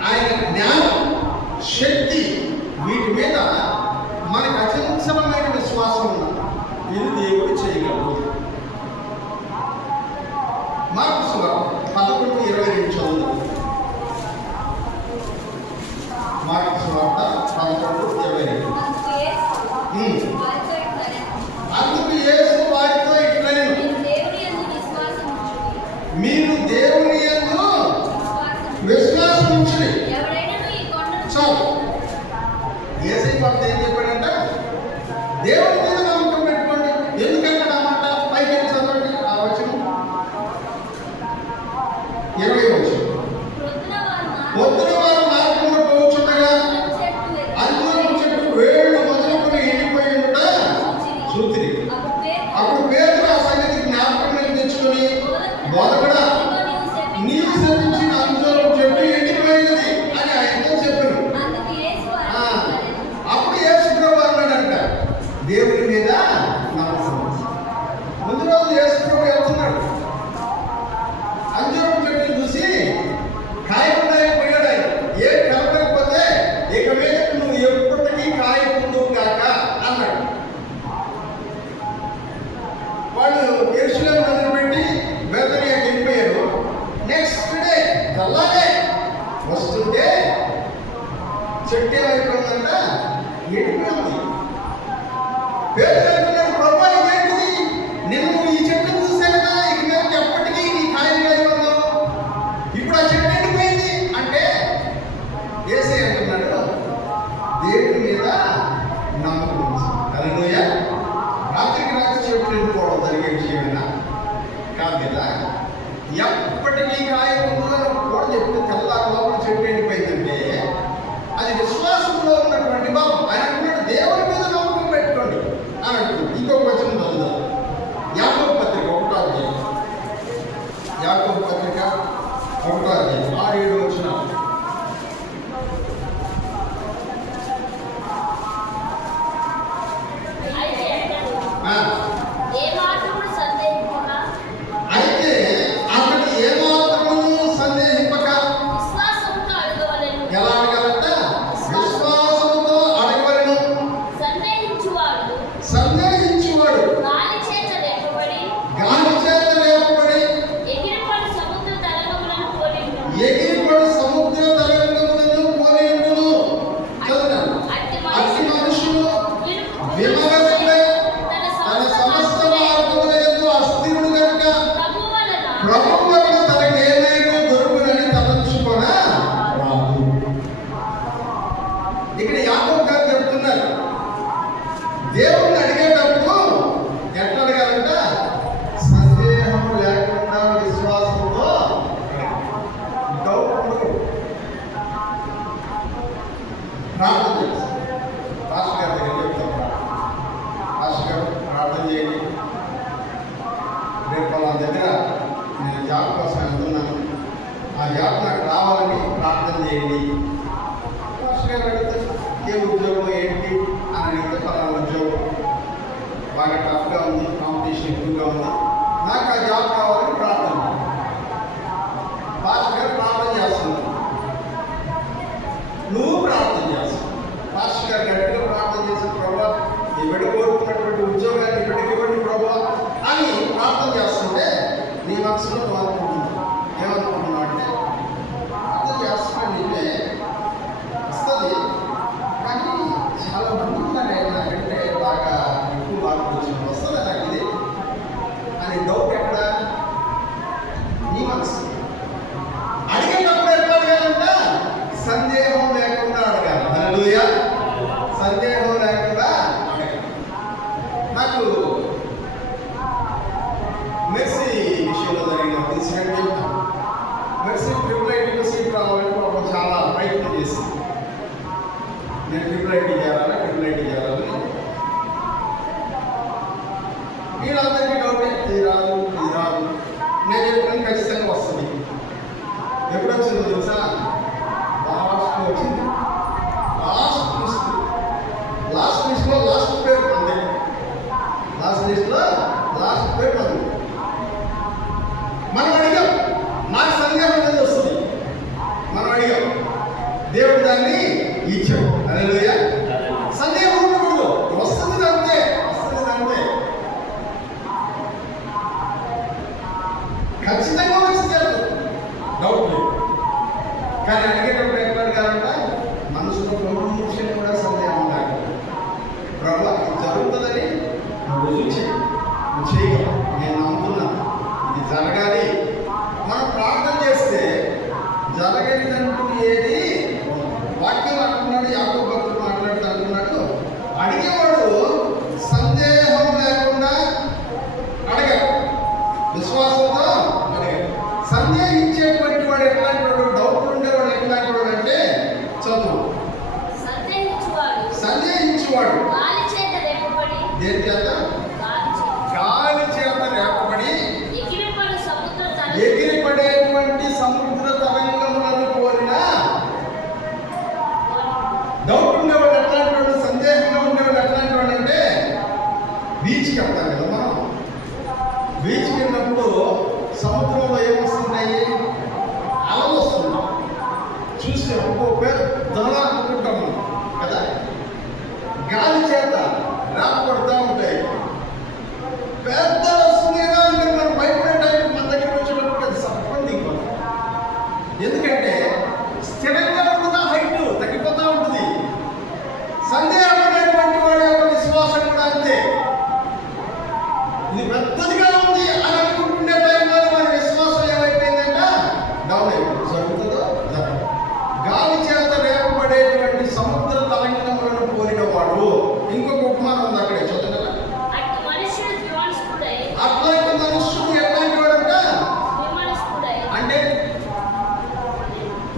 ఆయన జ్ఞానం, శక్తి, వీటి మీద మనకు అచంచలమైన విశ్వాసం ఉన్నది. ఇది దేవుడు చేయగలడు. మార్కు సువార్త 11:22 చదువు. మార్కు సువార్త 11:22. అందుకు యేసు వారితో ఇట్లనెను, మీరు దేవుని యందు విశ్వాసం ఉంచుడి. చాలు. యేసయ్య భక్త ఏం చెప్పాడంట? దేవుని మీద నమ్మకం పెట్టుకోండి. ఎందుకంటే అన్నమాట పైకి చదవండి ఆ వచనం 20 వచనం. పొద్దున వారు మార్గంలో పోచుండగా అంజూరపు చెట్టు వేళ్ళు మొదలుకొని ఎండిపోయి ఉంట చూచిరి. అప్పుడు పేతురు ఆ సంగతి జ్ఞాపకం తెచ్చుకొని, బోధకుడా, నీవు శపించిన అంజూరపు చెట్టు ఎండిపోయినది అని ఆయనతో చెప్పారు. అప్పుడు యేసు ప్రభువు అన్నాడంట, దేవుని మీద నమ్మకం. ముందు రోజు యేసు ప్రభువు వెళ్తున్నాడు, అంజూరపు చెట్టును చూసి కాయకుండా పోయాడు. ఆయన ఏ కలపకపోతే ఇక మీద నువ్వు ఎప్పటికీ కాయ పొందువు కాక అన్నాడు. వాళ్ళు యెరూషలేము వదిలిపెట్టి బేతనియాకి వెళ్ళిపోయారు. నెక్స్ట్ డే తెల్లారే వస్తుంటే చెట్టు ఏమైపోయిందంట, ఎండిపోయింది. పేతురు అంటున్నాడు, ప్రభువా ఇదేంటిది? నిన్ను ఈ చెట్టును చూసే కదా ఇక మీద ఎప్పటికీ నీ కాయలు కాయకున్నావు, ఇప్పుడు ఆ చెట్టు ఎండిపోయింది అంటే యేసయ్య అంటున్నాడు, దేవుడి మీద నమ్మకం ఉంచు. హల్లెలూయా. రాత్రికి రాత్రి చెట్లు ఎండిపోవడం జరిగే విషయమేనా? కాదు కదా. ఎప్పటికీ కాయ పొందుదని కూడా చెప్తే తెల్లారి లోపల చెట్టు ఎండిపోయిందంటే అది విశ్వాసంలో ఉన్నటువంటి భావం. ఆయన అంటున్నాడు, దేవుని మీద నమ్మకం పెట్టుకోండి అని అంటున్నాడు. ఇంకొక వచనం చదువుదాం. యాకోబు పత్రిక 1వ అధ్యాయం. యాకోబు పత్రిక 1వ అధ్యాయం 6-7 వచనాలు. అయితే అతడు ఏమాత్రము సందేహింపక ఎలా అడగాలంట? విశ్వాసముతో అడగవలెను. సందేహించువాడు గాలి చేత లేపబడి ఎగిరిపడు సముద్ర తరంగములను పోనీయును. చదువుతాను. అట్టి మనుషులు విమగతులై తన సమస్త మార్గములందు అస్థిరుడు కనుక ప్రభువు వలన తనకు ఏమైనా దొరుకునని తలంచుకొనరాదు. ఇక్కడ యాకోబు గారు చెప్తున్నారు, దేవుణ్ణి అడిగేటప్పుడు ఎట్లా అడగాలంట? సందేహం లేకుండా విశ్వాసంతో డౌట్ ప్రార్థన చేస్తాం. పాస్టర్ గారి దగ్గర చెప్తాం, పాస్టర్ గారు ప్రార్థన చేయండి, రేపు వాళ్ళ దగ్గర నేను జాబ్ కోసం వెళ్తున్నాను, ఆ జాబ్ నాకు రావాలని ప్రార్థన చేయండి. పాస్టర్ గారు అడిగితే ఏ ఉద్యోగం ఏంటి అని అడిగితే పలానా ఉద్యోగం బాగా టఫ్గా ఉంది, కాంపిటీషన్ ఎక్కువగా ఉంది, నాకు ఆ జాబ్ కావాలని ప్రార్థన. పాస్టర్ గారు ప్రార్థన చేస్తున్నారు, నువ్వు ప్రార్థన చేస్తావు. పాస్టర్ గారు గట్టిగా ప్రార్థన చేసిన, ప్రభువా ఈ బిడ్డ కోరుకున్నటువంటి ఉద్యోగాన్ని ఈ బిడ్డకి ఇవ్వండి ప్రభువా అని ప్రార్థన చేస్తుంటే నీ మనసులో నువ్వు అనుకుంటున్నావు. ఏమనుకుంటున్నావు అంటే, ప్రార్థన చేస్తున్నాడు నీవే వస్తుంది, కానీ చాలా మంది ఉన్నారు నాకంటే బాగా ఎక్కువ మార్పులు వచ్చింది, వస్తుంది నాకు ఇది అని డౌట్ ఎక్కడ? నీ మనసు. అడిగేటప్పుడు ఎట్లా అడగాలంట? సందేహం లేకుండా అడగాలి. హల్లెలూయా. సందేహం లేకుండా అడగాలి. నాకు మెర్సీ విషయంలో జరిగిన ఇన్సిడెంట్ చెప్తాను. మెర్సీ ట్రిపుల్ సీట్ రావాలని పాపం చాలా ప్రయత్నం చేసింది. నేను ట్రిపుల్ ఐటీ చేయాలని. వీళ్ళందరికీ డౌట్, ఇది రాదు. నేను చెప్పిన ఖచ్చితంగా వస్తుంది. ఎప్పుడు వచ్చిందో తెలుసా? లాస్ట్లో వచ్చింది. లాస్ట్ లిస్ట్లో లాస్ట్ పేరు అంతే. లాస్ట్ లిస్ట్లో లాస్ట్ పేరు మనం అడిగా కానీ అడిగేటప్పుడు ఎట్లా అడగాలంట? మనసులో ప్రమోషన్ కూడా సందేహం ఉండాలి. ప్రభు ఇది జరుగుతుందని నువ్వు రుజువు చేయి, నువ్వు చేయగలవు, నేను నమ్ముతున్నాను, ఇది జరగాలి. మనం ప్రార్థన చేస్తే జరగనిదంటూ ఏది వాక్యం అంటున్నాడు. యాకోబు భక్తుడు మాట్లాడుతూ అంటున్నాడు, అడిగేవాడు సందేహం లేకుండా అడగాలి, విశ్వాసంతో అడగాలి. సందేహించేటువంటి వాడు ఎట్లాంటి వాడు, డౌట్ ఉండేవాడు ఎట్లాంటి వాడు అంటే చదువు. సందేహించేవాడు దేని చేత? గాలి చేత రేపబడి ఎగిరిపడేటువంటి సముద్ర తరంగములను కోరిన డౌట్ ఉండేవాడు ఎట్లాంటి వాడు, సందేహంగా ఉండేవాడు ఎట్లాంటి వాడు అంటే బీచ్కి వెళ్తాం కదా మనం. బీచ్కి వెళ్ళినప్పుడు సముద్రంలో ఏమొస్తున్నాయి? అలలు వస్తున్నాయి. చూస్తే ఒక్కో పెద్ద అనుకుంటాం మనం కదా, గాలి చేత రాపడుతూ ఉంటాయి. పెద్ద వస్తుంది కదా అంటే మనం భయపడే టైం మన దగ్గరికి వచ్చేటప్పుడు అది సర్పం దిగిపోతుంది. ఎందుకంటే స్థిరంగా ఉన్న హైట్ తగ్గిపోతూ ఉంటుంది. సందేహమైనటువంటి వాడి యొక్క విశ్వాసం కూడా అంతే. ఇది పెద్దదిగా ఉంది అని అనుకుంటునే టైంలో మన విశ్వాసం ఏమైపోయిందంటే డౌన్ అయిపోయింది. జరుగుతుందో జరగదు. గాలి చేత రేపబడేటువంటి సముద్ర తరంగములను పోలిన వాడు. ఇంకొక ఉపమానం ఉంది అక్కడే చదువుగా. అట్లాంటి మనుషుడు ఎట్లాంటి వాడంట అంటే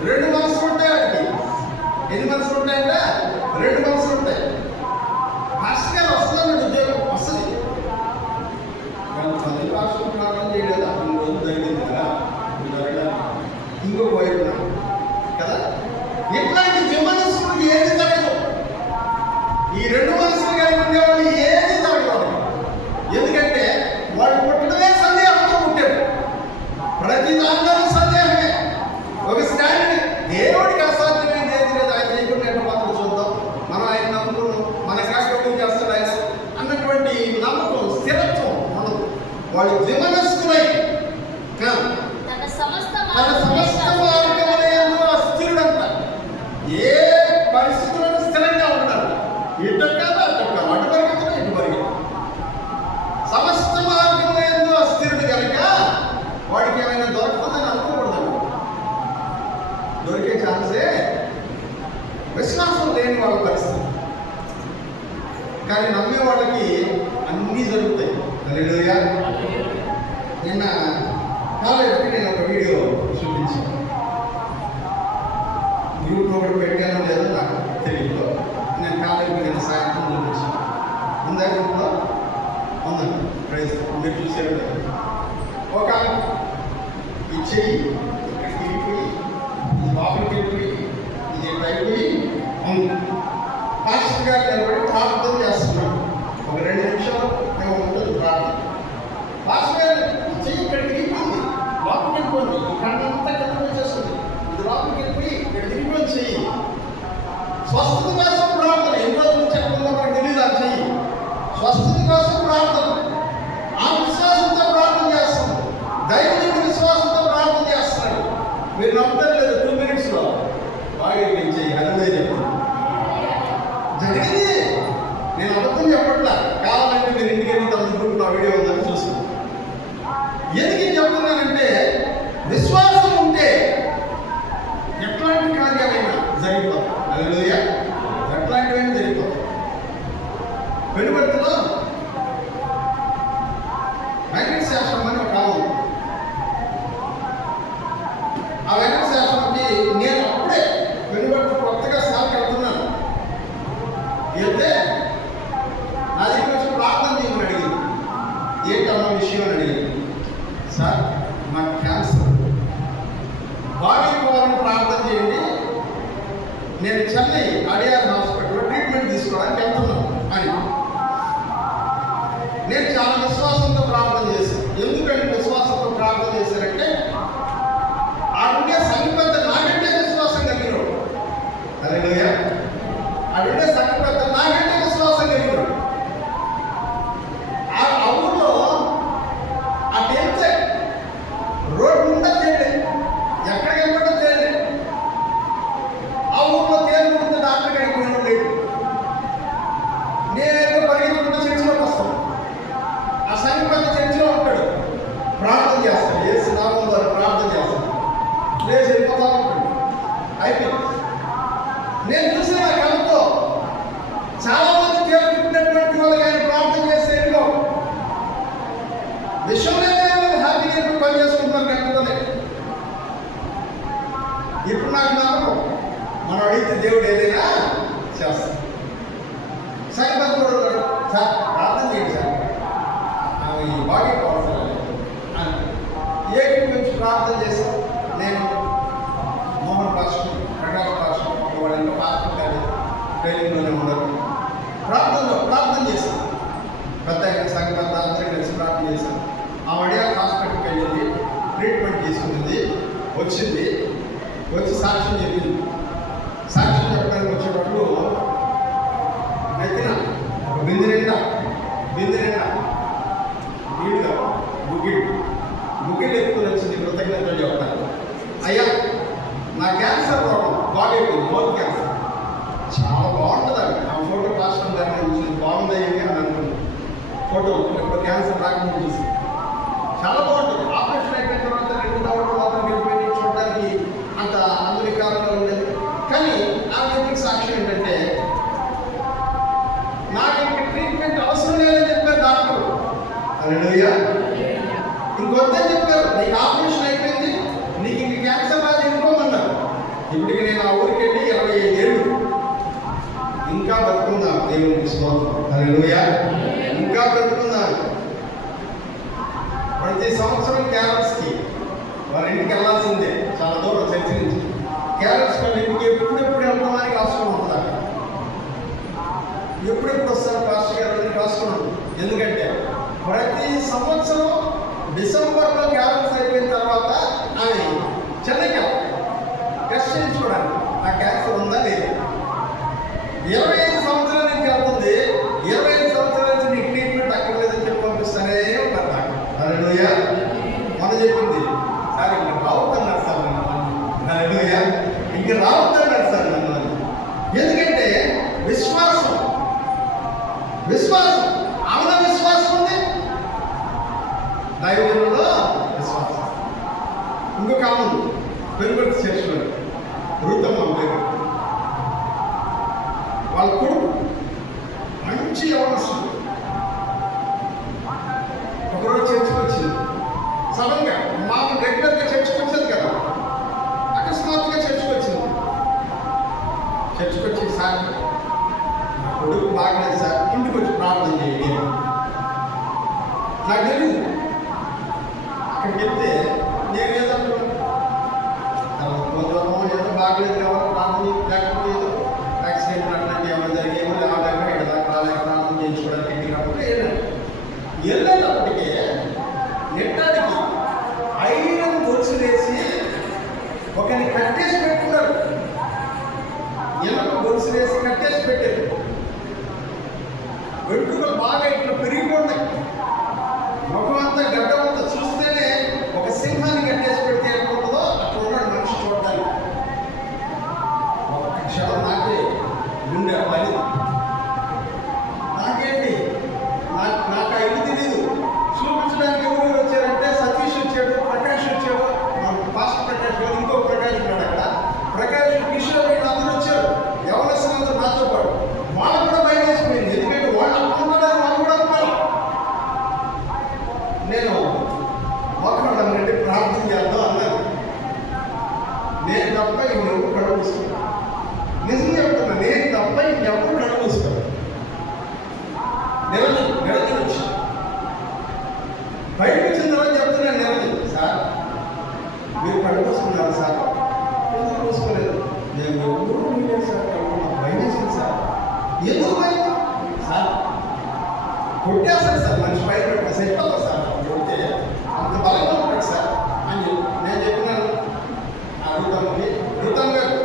రెండు మనసులు ఉంటాయి వాడికి. ఎన్ని మనసులు ఉంటాయంటే రెండు మనసులు ఉంటాయి. భాషగా వస్తుంది ఉద్యోగం వస్తుంది, పది భాషలు ప్రారంభం చేయలేదు. అప్పుడు రోజు జరిగింది కదా, ఇంకొక వైపు కదా. ఇట్లాంటి విమనసుడు ఏది జరగదు. ఈ రెండు మనసులు కలిగి ఉండేవాళ్ళు ఏది జరగదు. ఎందుకంటే వాడు పుట్టడమే సందేహంతో పుట్టాడు. ప్రతి దాంట్లో సందేహమే. ఒక స్టాండ్ దేవుడికి అసాధ్యమైంది ఏది లేదు. ఆయన చేయకుండా మాత్రం చూద్దాం, మనం ఆయన నమ్ముకున్నాం, మన కార్యక్రమం చేస్తాడు ఆయన అన్నటువంటి నమ్మకం, స్థిరత్వం ఉండదు. వాడు విమనస్కులై తన సమస్త మార్గములందు అస్థిరుడంట. ఏ పరిస్థితులను స్థిరంగా ఉంటాడు. ఇటు కాదు అటు కాదు, అటు పరిగెత్తున ఇటు పరిగెత్తు. సమస్త మార్గములందు అస్థిరుడు కనుక వాడికి ఏమైనా దొరుకుతుందని అనుకోకూడదు. దొరికే ఛాన్సే విశ్వాసం లేని వాళ్ళ పరిస్థితి. కానీ నమ్మే వాళ్ళకి అన్నీ జరుగుతాయి. హల్లెలూయా. నిన్న కాలేజీకి నేను ఒక వీడియో చూపించాను. గ్రూప్లో కూడా పెట్టానో లేదో నాకు తెలియదు. నేను కాలేజీకి నిన్న సాయంత్రం చూపించాను. ఉందా గ్రూప్లో? ఉందండి. ప్రైజ్ మీరు చూసారు. ఒక ఈ చెయ్యి ఇక్కడికి తిరిగిపోయి లోపలికి వెళ్ళిపోయి ఇది అయిపోయి ఉంది. పాస్టర్ గారు నిలబడి ప్రార్థన చేస్తున్నాడు. ఒక 2 నిమిషాలు మేము ఉంటుంది ప్రార్థన. పాస్టర్ గారు చెయ్యి ఇక్కడ తిరిగిపోయింది, లోపలికి వెళ్ళిపోయింది, ఈ కళ్ళంతా కింద వచ్చేస్తుంది, ఇది లోపలికి వెళ్ళిపోయి ఇక్కడ తిరిగిపోయి చెయ్యి. స్వస్థత కోసం ప్రార్థన. ఎన్ని రోజుల నుంచి ఎక్కడుందో మనకు తెలియదు. ఆ చెయ్యి స్వస్థత కోసం ప్రార్థన. ఆ విశ్వాసంతో ప్రార్థన చేస్తాం. దైవజనుడు విశ్వాసంతో ప్రార్థన చేస్తున్నాడు. మీరు నమ్ముతారు లేదు, 2 minutesలో బాగా చెయ్యి అదే చెప్తాను జరిగింది. నేను అబద్ధం చెప్పట్లా. కావాలంటే మీరు ఇంటికి వెళ్ళి తమ గ్రూప్ నా వీడియో ఉందని చూసుకోండి. ఎందుకు చెప్తున్నానంటే విశ్వాసం ఉంటే ఎట్లాంటి కార్యాలైనా జరిగిపోతాయి. హల్లెలూయా. ఎట్లాంటివైనా జరిగిపోతాయి. వెనుబడిలో వెంకటశాస్త్రం అని ఒక ఆమె. ఆ వెంకటశాస్త్రంకి నేను అప్పుడే వెనుబడి కొత్తగా సార్కి వెళ్తున్నాను. వెళ్తే నా దగ్గర వచ్చి ప్రార్థన చేయమని అడిగింది. ఏంటన్న విషయం అని అడిగింది. సార్ నాకు క్యాన్సర్, బాగైపోవాలని ప్రార్థన చేయండి, నేను చెన్నై అడియార్ హాస్పిటల్లో ట్రీట్మెంట్ తీసుకోవడానికి వెళ్తున్నాను అని. నేను చాలా విశ్వాసంతో ప్రార్థన చేశాను. ఎందుకంటే విశ్వాసంతో ప్రార్థన చేశానంటే ఆడుండే సంగపెద్ద నాకంటే విశ్వాసం కలిగినాడు. హల్లెలూయా. ఆడుండే సంగపెద్ద నాకంటే విశ్వాసం కలిగినాడు. ఆ ఊళ్ళో అటు వెళ్తే రోడ్డు ఉందా తెలియదు, ఎక్కడికి వెళ్ళిపోవడం తెలియదు. మనం అడిగితే దేవుడు ఏదైనా చేస్తాం. సంగతి కూడా సార్ ప్రార్థన చేయండి సార్, ఆమె బాడీ పవర్ఫుల్ అని ఏపీ నుంచి ప్రార్థన చేస్తాం. నేను మోహన్ పాస్టర్, ప్రకాష్ పాస్టర్, వాళ్ళు ఇంకా పాస్టర్ కానీ ట్రైనింగ్లోనే ఉండరు. ప్రార్థన చేశాను. పెద్ద సంగతి అందరూ కలిసి ప్రార్థన చేశాను. ఆ వడియా హాస్పిటల్కి వెళ్ళింది, ట్రీట్మెంట్ తీసుకుంది, వచ్చి సాక్ష్యం చెప్పింది. సాక్ష్యం చెప్పడానికి వచ్చేటప్పుడు నెత్తిన ఒక బిందె నిండా నీళ్ళుగా గుగ్గిళ్ళు ఎత్తుకుని వచ్చింది. కృతజ్ఞతలు చెప్తాను. అయ్యా, నా క్యాన్సర్ రోగం బాగైపోయింది, మౌత్ క్యాన్సర్. చాలా బాగుంటుంది అండి. ఆ ఫోటో రాష్ట్రం దాన్ని బాగుందయ్యింది అని అనుకుంది. ఫోటో ఇప్పుడు క్యాన్సర్ రాకుండా చూసి చాలా బాగుంటుంది. ఆపరేషన్ అయిపోయిన తర్వాత 2 దవడలు మాత్రం వెళ్ళిపోయి చూడడానికి అంత అందరికాలంలో ఉండేది. కానీ నా వ్యక్తికి సాక్ష్యం ఏంటంటే, నాకు ఇంక ట్రీట్మెంట్ అవసరం లేదని చెప్పారు డాక్టర్. హల్లెలూయా. ఇంకొద్దని చెప్పారు, నీకు ఆపరేషన్ అయిపోయింది, నీకు ఇంక క్యాన్సర్ రాదు, వెళ్ళిపోమన్నారు. ఇప్పటికి నేను ఆ ఊరికి వెళ్ళి 25 ఏళ్ళు ఇంకా బ్రతుకున్నాను. దేవునికి స్తోత్రం. హల్లెలూయా. ఇంకా బ్రతుకున్నాను. ప్రతి సంవత్సరం క్యారల్స్కి వాళ్ళ ఇంటికి వెళ్ళాల్సిందే, చాలా దూరం చర్చి నుంచి. క్యారల్స్ వాళ్ళ ఇంటికి ఎప్పుడెప్పుడు వెళ్తామని రాసుకుని ఉంటుంది. అక్కడ ఎప్పుడెప్పుడు వస్తారు పాస్టర్ గారు అని రాసుకున్నాను. ఎందుకంటే ప్రతి సంవత్సరం డిసెంబర్లో క్యారల్స్ అయిపోయిన తర్వాత ఆమె చెన్నైకి టెస్ట్ చేయించుకోవడానికి ఆ క్యాన్సర్ ఉందా లేదా. 25 సంవత్సరాల నుంచి వెళ్తుంది. 25 సంవత్సరాల నుంచి నీకు ట్రీట్మెంట్ అక్కడ లేదని చెప్పి పంపిస్తానే ఉంటారు నాకు. హల్లెలూయా. మనం చెప్పింది, సార్ ఇంకా రావద్దన్నారు సార్ నన్ను. హల్లెలూయా. ఇంక రావద్దన్నారు సార్ నన్ను. ఎందుకంటే విశ్వాసం ఆమె విశ్వాసం ఉంది, దైవంలో విశ్వాసం. ఇంకొక ఆమె పెరుగుబడి చేస్తున్నారు, రూతమ్మ పేరు. వాళ్ళ కొడుకు మంచి యవనస్తుడు. ఒకరోజు చర్చకు వచ్చింది. సడన్గా మామూలు రెగ్యులర్గా చర్చకు వచ్చేది కదా, అకస్మాత్తుగా చర్చకు వచ్చింది. చర్చకు వచ్చి, సార్ నా కొడుకు బాగలేదు సార్, ఇంటికి వచ్చి ప్రార్థన చేయండి. నాకు తెలియదు. అక్కడికి వెళ్తే నేను ఏదనుకున్నాను, ఏదో బాగలేదు కావాలి ప్రార్థన, లేకపోతే ఏదో యాక్సిడెంట్ అట్లాంటి ఏమైనా జరిగేమో, లేవలేక ఇక్కడ రాలేక ప్రార్థన చేయించుకోవడానికి ఇంటికి రాకపోతే వెళ్ళేటప్పటికే నెట్టాడికి ఐరన్ గొలుసు వేసి ఒకరిని కట్టేసి పెట్టుకున్నారు. ఎన్నో గొలుసు వేసి కట్టేసి పెట్టారు. వెంట్రుకలు బాగా ఇట్లా పెరిగిపోఉన్నాయి. ముఖం అంతా గడ్డం అంతా చూస్తేనే ఒక సింహాన్ని కట్టేసి పెడితే ఎట్లుంటుందో అక్కడ ఉన్నాడు మనిషి చూడడానికి. ఒక క్షణం నాకే గుండె పని. నాకేంటి, నాకు ఆ ఇల్లు తెలీదు. చూపించడానికి ఎవరు వచ్చారంటే సతీష్ వచ్చాడు, ప్రకాష్ వచ్చాడు, పాస్టర్ ప్రకాష్ గారు, ఇంకో ప్రకాష్ ఉన్నాడు అక్కడ, ప్రకాష్, కిషోర్, అందరూ వచ్చారు. ఎవరు నాతో పాటు వాళ్ళు కూడా భయం వేసిపోయింది. ఎందుకంటే వాళ్ళు అనుకుంటారు, వాళ్ళు కూడా అనుకోవాలి. నేను మొక్కడం రెడ్డి ప్రార్థన చేద్దాం అన్నారు. నేను తప్ప ఇంకెవరు కడుపుస్తాను. నిజం చెప్తున్నా, నేను తప్ప ఇంకెవరు కడుపుస్తాను. నిరంజన్ వచ్చి బయటకు వచ్చిన తర్వాత చెప్తున్నాను, నిరంజన్ సార్ మీరు కడుపుస్తున్నారు సార్. ఎందుకు చూసుకోలేదు? నేను ఎప్పుడు లేదు సార్, నాకు భయం వేసింది సార్. ఎందుకు భయం సార్? కొట్టేస్తాను సార్, మనిషి బయట పెట్టిన సెట్ అవుతుంది సార్. కొడితే అంత బలంగా ఉంటాడు సార్ అని నేను చెప్పినాను. ఆ ఋతం గారు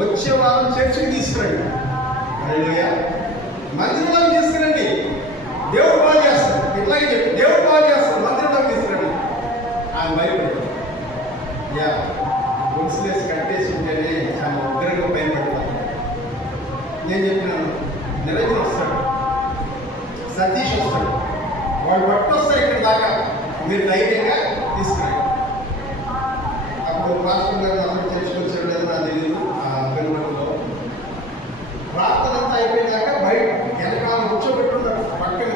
వచ్చే వారం చర్చికి తీసుకురండి. హల్లెలూయా. మందిరంలోకి తీసుకురండి, దేవుడు బాగా చేస్తాడు. ఇట్లాగే చెప్పి దేవుడు బాగా చేస్తాడు, మందిరంలోకి తీసుకురండి. ఆయన భయపడ్డాడు. గొలుసులేసి కట్టేసి ఉంటేనే చాలా ఉగ్రంగా భయపడతాను. నేను చెప్పినాను, నిరంజన్ వస్తాడు, సతీష్ వస్తాడు, వాళ్ళు పట్టుకొస్తారు ఇక్కడ దాకా, మీరు ధైర్యంగా తీసుకురండి. అప్పుడు పాస్టర్ గారు అందరూ చర్చకొచ్చారు లేదో నాకు తెలియదు. ఆ పెరుగులో ప్రార్థన అంతా అయిపోయాక బయట వెనకాల కూర్చోబెట్టుంటారు, పక్కన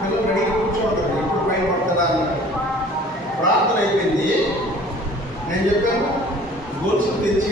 పిల్లలు రెడీగా కూర్చోంటారు, ఎప్పుడు పైన పడతారా అన్నారు. ప్రార్థన అయిపోయింది. నేను చెప్పాను, గొలుసు తెచ్చి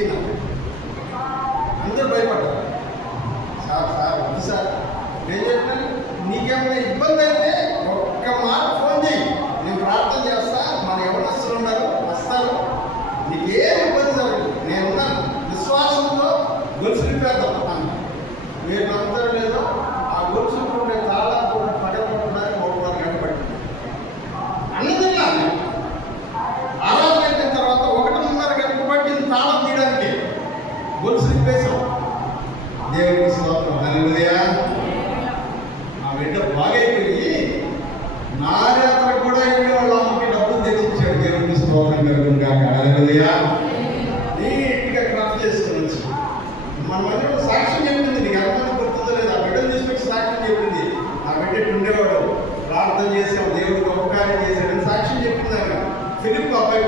కాక. హల్లెలూయా. నీట్గా క్రాఫ్ట్ చేసుకుని వచ్చి మన మధ్యలో సాక్ష్యం చెప్పింది. నీకు ఎంతమంది గుర్తుందో లేదు, ఆ బిడ్డను తీసుకొచ్చి సాక్ష్యం చెప్పింది. ఆ బిడ్డ ఉండేవాడు, ప్రార్థన చేసాం, దేవుడు గొప్ప కార్యం చేశాడని సాక్ష్యం చెప్పింది. ఆయన ఫిలిప్ అబ్బాయి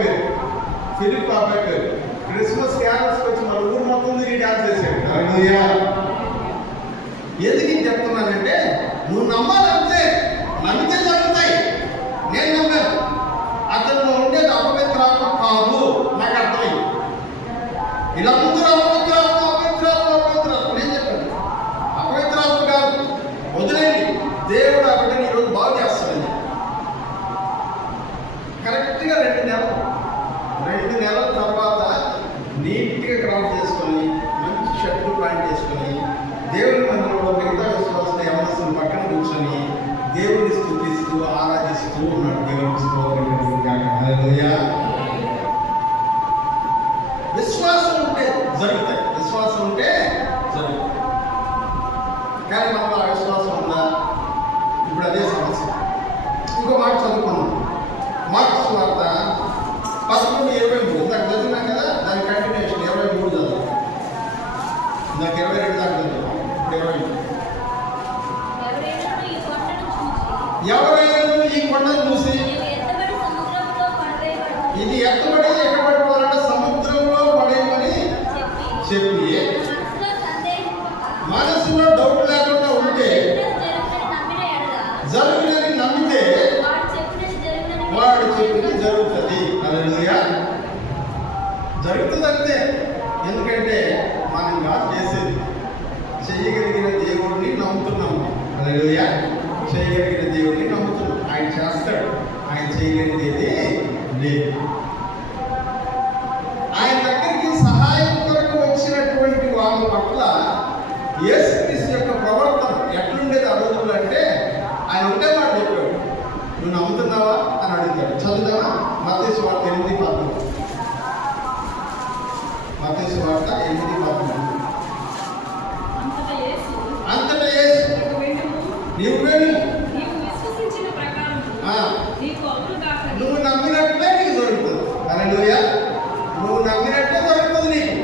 పేరు. క్రిస్మస్ క్యారల్స్కి వచ్చి మన ఊరు మొత్తం తిరిగి డాన్స్ చేశాడు. హల్లెలూయా. ఎందుకు చెప్తున్నానంటే నువ్వు నమ్మాలంటే నమ్మితే జరుగుతాయి. నేను నమ్మాను. అతను ఉండేది అపవిత్రాత్మ కాదు, నాకు అర్థమైంది. ఇలా ముందు అపవిత్రాత్మ నేను చెప్పాను, అపవిత్రాత్మ కాదు, వదిలేండి, దేవుడు ఆ బిడ్డని ఈరోజు బాగు చేస్తాడని. కరెక్ట్గా 2 నెలల తర్వాత నీట్గా క్రాఫ్ట్ చేసుకొని మంచి షర్టు ప్యాంట్ చేసుకొని దేవుని మందిరంలో మిగతా విశ్వాసులు యవనస్తులు పక్కన కూర్చొని దేవుడిని స్తుతిస్తూ ఆరాధిస్తూ ఉన్నాడు. దేవునికి స్తోత్రం. హల్లెలూయా. విశ్వాసం ఉంటే జరుగుతాయి. కానీ మనకు ఆ విశ్వాసం ఉందా? ఇప్పుడు అదే సమస్య. ఇంకో మాట చదువుకున్నాం. మార్క్స్ వార్త 11:23. ఇందాక చదివినాం కదా, దాని కంటిన్యూషన్ 23 చదువు. ఇందాక 22 దాకా చదువు, ఇప్పుడు 23. ఎవరైనా ఈ కొండను చూసి ఇది ఎత్తబడి ఎక్కబడిపోవాలంటే సముద్రంలో పడేయమని చెప్పి మనసులో డౌట్ లేకుండా ఉంటే, జరుగునని నమ్మితే వాడు చెప్పినది జరుగుతుంది. హల్లెలూయా. జరుగుతుంది అంతే. ఎందుకంటే మనం కాదు చేసేది, చేయగలిగిన దేవుడిని నమ్ముతున్నాము. హల్లెలూయా. చేయగలిగిన దేవుడిని నమ్ముతున్నాం. ఆయన చేస్తాడు. ఆయన చేయగలిగేది లేదు. ఆయన దగ్గరికి సహాయం కొరకు వచ్చినటువంటి వాళ్ళ పట్ల యేసుక్రీస్తు యొక్క ప్రవర్తన ఎట్లుండేది ఆ రోజుల్లో అంటే, ఆయన ఉంటే మాట చెప్పాడు, నువ్వు నమ్ముతున్నావా అని అడుగుతాడు. చదువుతావా? మత్తయి సువార్త 8:13. మత్తయి సువార్త 8:13. అంతటా యేసు నీవు వెళ్ళు, నువ్వు నమ్మినట్లే నీకు జరుగుతుంది. హల్లెలూయా. నువ్వు నమ్మినట్లే జరుగుతుంది నీకు.